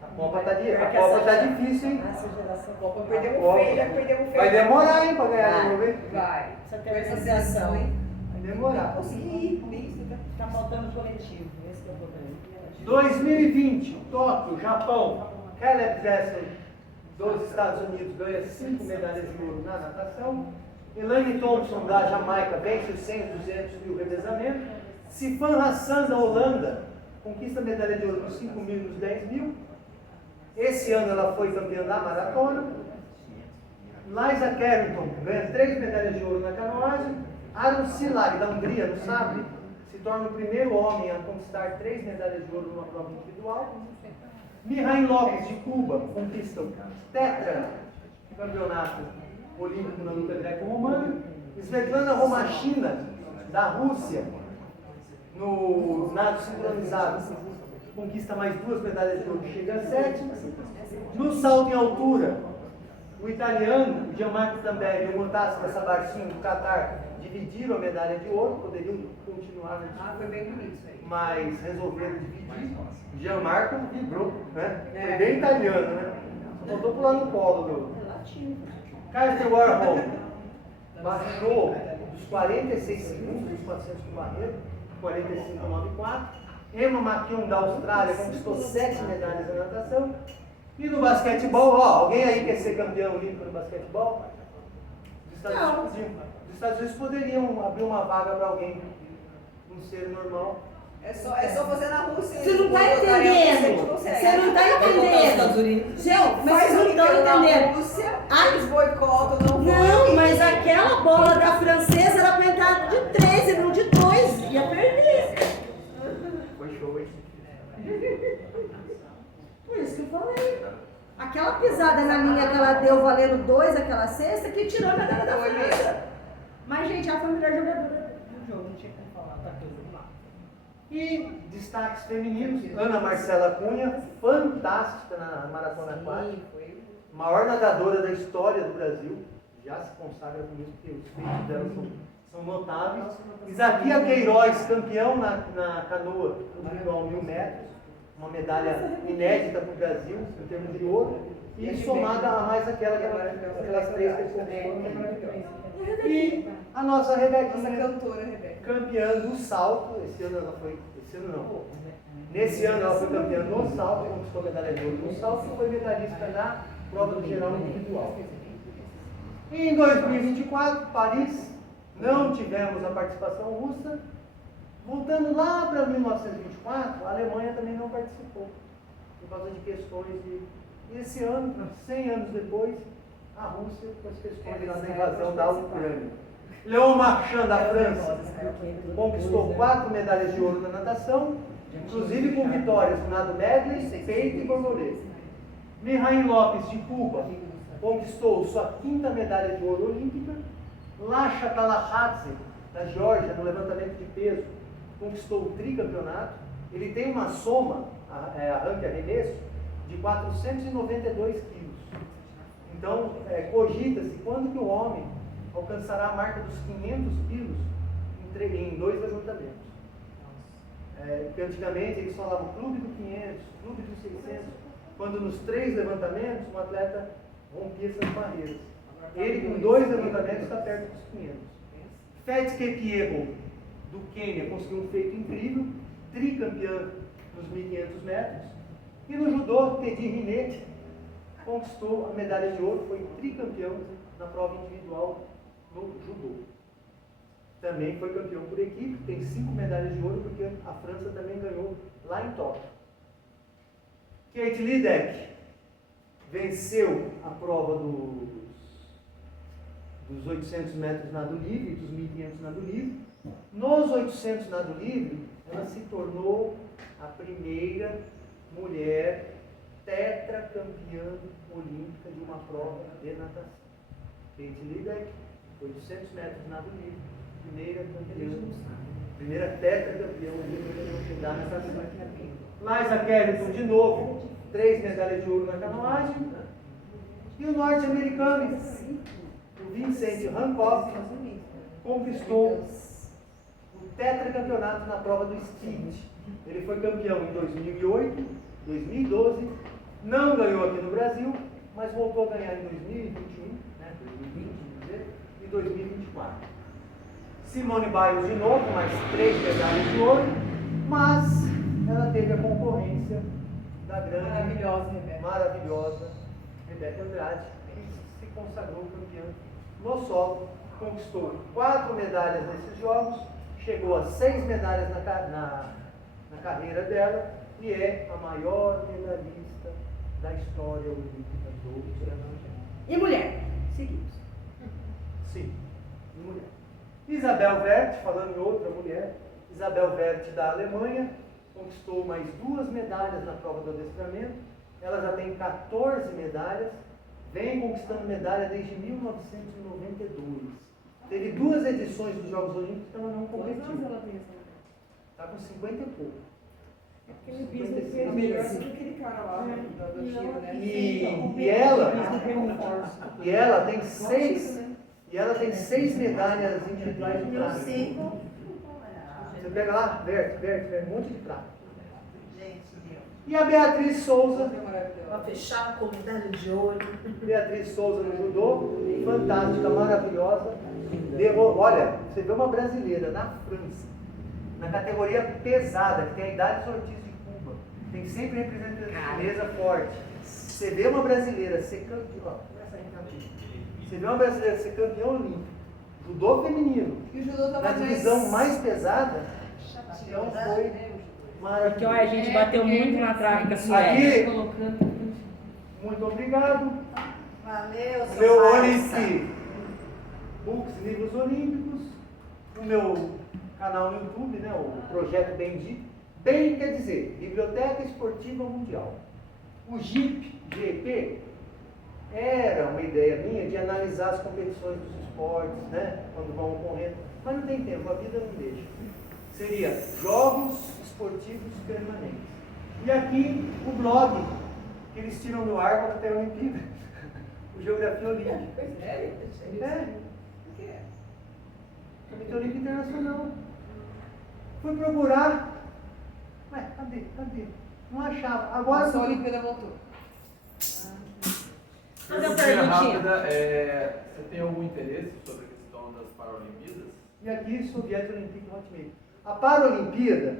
A Copa tá difícil, hein? Essa geração. Copa A perdemos Copa. feio, já perdemos feio. Vai demorar, hein, pra ganhar de Vai. novo, hein? Vai. Essa Com essa organização. seleção, hein? Vai demorar. Consegui, isso, tá? Tá faltando coletivo. Esse que é o problema. 2020, Tóquio, Japão. Caleb Dressel, dos Estados Unidos, ganha 5 medalhas de ouro na natação. Elaine Thompson, da Jamaica, vence os 100, 200 e o revezamento. Sifan Hassan, da Holanda, conquista a medalha de ouro nos 5 mil e nos 10 mil. Esse ano ela foi campeã da maratona. Liza Carrington ganha 3 medalhas de ouro na canoagem. Aaron Silari, da Hungria, no sabre, se torna o primeiro homem a conquistar 3 medalhas de ouro numa prova individual. Mihail Lopes, de Cuba, conquista o tetra campeonato olímpico na luta greco-romana. Svetlana Romashina, da Rússia, no nado sincronizado, conquista mais 2 medalhas de ouro, chega a 7. No salto em altura, o italiano, o Gianmarco Tamberi e o Mutassi Sabarcinho, do Catar, dividiram a medalha de ouro, poderiam continuar na disputa, Foi bem bonito isso aí. mas resolveram dividir. Gianmarco vibrou, né? Foi É. bem italiano, né? Faltou pular no colo do Carter Warhol. Baixou dos 46 segundos, dos 400 com barreira, 45,94. Emma McKeown, da Austrália, conquistou 7 medalhas na natação. E no basquetebol, ó, alguém aí quer ser campeão olímpico no basquetebol? Os Estados Unidos poderiam abrir uma vaga para alguém, um ser normal. É só fazer na Rússia. Você não tá Colocar em Rússia, a gente entendendo. consegue. Você não tá entendendo. Gente, mas vocês não estão entendendo. Rússia, Ai. eles boicotam, não Não, vão. mas aquela bola da francesa era pra entrar de 3 e não de 2. Ia perder. Foi show, hein? Por isso que eu falei. Aquela pisada na linha que ela deu valendo 2, aquela cesta, que tirou a medalha da Foi França. mesmo. Mas, gente, ela foi a melhor jogadora do jogo. Não tinha como falar. Tá tudo lá. E destaques femininos, Ana Marcela Cunha, fantástica na maratona aquática, Sim, foi. maior nadadora da história do Brasil, já se consagra com isso, porque os feitos dela são notáveis. Isaquia Queiroz, campeão na canoa individual 1000 metros, uma medalha inédita para o Brasil, em termos de ouro, e somada a mais aquelas 3 que ele conquistou. E a nossa Nossa Rebequinha, cantora, Rebeca. campeã do salto, nesse ano ela foi campeã no salto, conquistou medalha de ouro no salto e foi medalhista na prova do geral individual. E em 2024, Paris, não tivemos a participação russa, Voltando lá para 1924, a Alemanha também não participou, por causa de questões de... E esse ano, 100 anos depois, a Rússia, com as questões da invasão da Ucrânia. Léon Marchand, da França, conquistou 4 medalhas de ouro na natação, inclusive com vitórias no nado medley, peito e borboleta. Mihail Lopes, de Cuba, conquistou sua 5ª medalha de ouro olímpica. Lasha Talahadze, da Geórgia, no levantamento de peso, conquistou o tricampeonato. Ele tem uma soma, arranque arremesso, de 492 quilos. Então, cogita-se quando que o homem alcançará a marca dos 500 quilos em 2 levantamentos. Porque antigamente eles falavam clube do 500, clube do 600, quando nos 3 levantamentos um atleta rompia essas barreiras. Ele com 2 levantamentos está perto dos 500. Fetch Kipyego, do Quênia, conseguiu um feito incrível, tricampeão nos 1.500 metros. E no judô, Teddy Rinete conquistou a medalha de ouro, foi tricampeão na prova individual no judô. Também foi campeão por equipe, tem 5 medalhas de ouro, porque a França também ganhou lá em Tóquio. Kate Ledeck venceu a prova dos 800 metros nado livre, dos 1.500 nado livre. Nos 800 nado livre, ela se tornou a primeira mulher tetracampeã olímpica de uma prova de natação. Kate Ledeck, 800 metros nado livre, primeira tetracampeã olímpica da natação. Liza Carrington, de novo, 3 medalhas de ouro na canoagem. E o norte-americano, o Vincent Hancock, conquistou o tetracampeonato na prova do speed. Ele foi campeão em 2008, 2012, não ganhou aqui no Brasil, mas voltou a ganhar em 2021, 2020, e 2024. Simone Biles de novo, mais 3 medalhas de ouro, mas ela teve a concorrência da grande, maravilhosa Rebeca Andrade, que se consagrou campeã no solo, conquistou 4 medalhas nesses jogos, chegou a 6 medalhas na carreira dela e é a maior medalhista da história olímpica do Brasil. E mulher? Seguimos. Sim, e mulher. Isabel Wert, falando em outra mulher, Isabel Wert da Alemanha, conquistou mais 2 medalhas na prova do adestramento. Ela já tem 14 medalhas, vem conquistando medalha desde 1992. Teve 2 edições dos Jogos Olímpicos que ela não competiu. Está com 50 e pouco. Aquele business é melhor do que aquele cara lá do tiro, né? E ela tem 6. E ela tem 6 medalhas individuais de prata. Você pega lá, Vert, um monte de prata. E a Beatriz Souza, Para fechar com medalha de ouro. Beatriz Souza no judô, fantástica, maravilhosa. Olha, você vê uma brasileira na França, na categoria pesada, que tem a idade dos Ortiz de Cuba, tem sempre representante chinesa forte. Você vê uma brasileira ser campeã, você vê uma brasileira ser campeã olímpico, judô feminino, E o judô na tava divisão mais pesada, então foi Porque ó, a maravilhoso. gente bateu muito na trave com a Suécia. Aqui, muito obrigado. Valeu, O seu meu parça. Olympic Books, livros olímpicos, o meu canal no YouTube, né, o Projeto Bem quer dizer, Biblioteca Esportiva Mundial. O GEP era uma ideia minha de analisar as competições dos esportes, né, quando vão ocorrendo, mas não tem tempo, a vida não deixa. Seria Jogos Esportivos Permanentes. E aqui o blog que eles tiram do ar quando tem a Olimpíada, o Geografia Olímpica. Sério? O que é? Comitê Olímpico Internacional. Fui procurar. Ué, cadê? Não achava. Agora Só a Olimpíada voltou. Fazer uma Perguntinha perguntinha. rápida, você tem algum interesse sobre a questão das Paralimpíadas? E aqui, Soviet Olympic Hotmail. A Paralimpíada,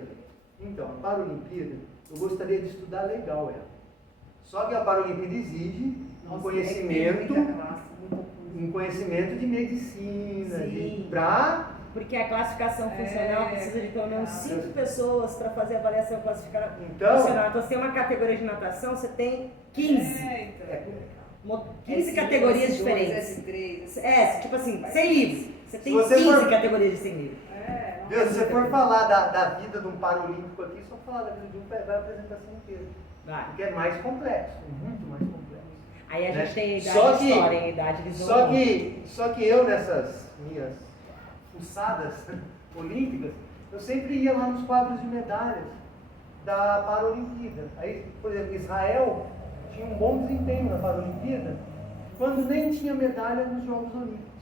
então, a Paralimpíada, eu gostaria de estudar legal ela. Só que a Paralimpíada exige um conhecimento de medicina, para Porque a classificação funcional precisa de pelo menos 5 pessoas para fazer a avaliação classificativa Então- funcional. Então, você tem uma categoria de natação, você tem 15. Então. 15 categorias diferentes. S3. Tipo assim, sem livro. Você tem você 15 for- categorias de sem livro. Deus, se você for falar da vida de um paralímpico aqui, só falar da vida de um, vai a apresentação inteira. Vai. Porque é mais complexo, muito mais complexo. Aí a Né? gente tem a idade Só de que- história, a idade eles vão Só que eu, nessas minhas fuçadas olímpicas, eu sempre ia lá nos quadros de medalhas da Paralimpíada. Aí, por exemplo, Israel tinha um bom desempenho na Paralimpíada, quando nem tinha medalha nos Jogos Olímpicos.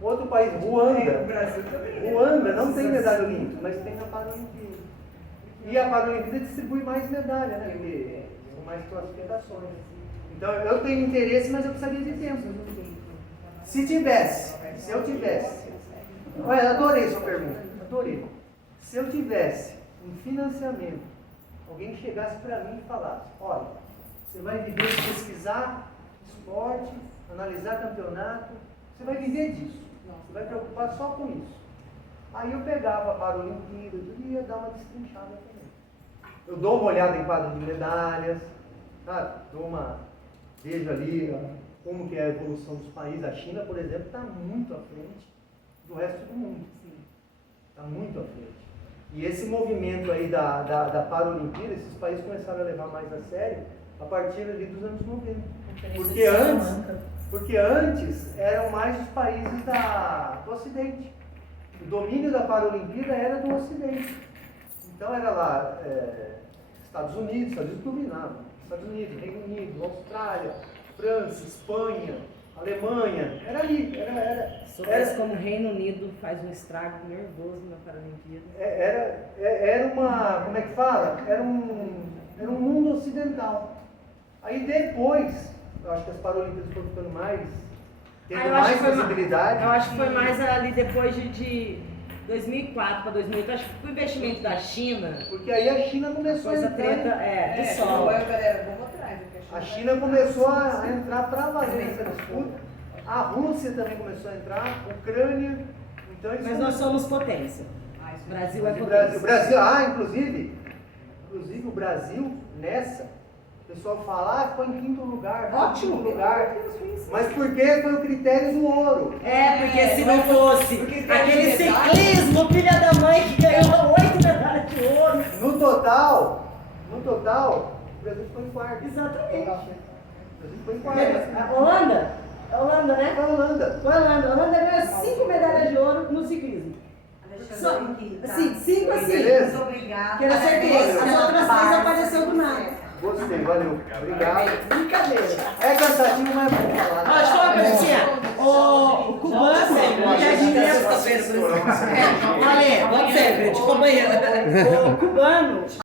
Outro país, Ruanda. O Brasil também. Ruanda não tem medalha olímpica, mas tem na Paralimpíada. E a Paralimpíada distribui mais medalha, né? Porque são mais classificações. Então eu tenho interesse, mas eu precisaria de tempo. Se eu tivesse. Olha, adorei sua pergunta, adorei. Se eu tivesse um financiamento, alguém chegasse para mim e falasse, olha, você vai viver de pesquisar esporte, analisar campeonato, você vai viver disso. Você vai preocupar só com isso. Aí eu pegava para a Olimpíada e ia dar uma destrinchada também. Eu dou uma olhada em quadro de medalhas, sabe? Vejo ali como que é a evolução dos países. A China, por exemplo, está muito à frente do resto do mundo. Está muito à frente. E esse movimento aí da Paralimpíada, esses países começaram a levar mais a sério a partir ali dos anos 90. Porque antes eram mais os países do Ocidente. O domínio da Paralimpíada era do Ocidente. Então era lá Estados Unidos dominavam. Estados Unidos, Reino Unido, Austrália, França, Espanha, Alemanha. Era ali. Parece como o Reino Unido faz um estrago nervoso na Paralimpíada. Era uma, como é que fala? Era um mundo ocidental. Aí depois, eu acho que as Paralimpíadas foram ficando tendo mais visibilidade. Eu acho que foi mais ali depois de 2004 para 2008. Acho que foi o investimento da China. Porque aí a China começou a Coisa entrar. treta de sol. Galera, vamos atrás. A China começou a entrar para valer nessa disputa. A Rússia também começou a entrar, a Ucrânia. Então, Mas nós somos potência. O Brasil é O potência. Brasil, inclusive o Brasil nessa, o pessoal fala, ficou em quinto lugar, Ótimo. quinto lugar. Mas por que foi o critério do ouro? Porque se não fosse aquele ciclismo, filha da mãe, que ganhou 8 medalhas de ouro. No total, o Brasil ficou em quarto. Exatamente. O Brasil ficou em quarto. Holanda, né? A Holanda. A Holanda ganhou 5 medalhas de ouro no ciclismo. Só, assim, 5 assim. Beleza? Muito obrigada. Que era certeza. As outras 3 apareceu do nada. Gostei, valeu. Obrigado. Brincadeira. É cansativo, mas é bom falar. Ó, deixa eu falar uma coisa assim, ó. O cubano, que a gente lembra. Olha, pode ser, gente, companheiro. O cubano,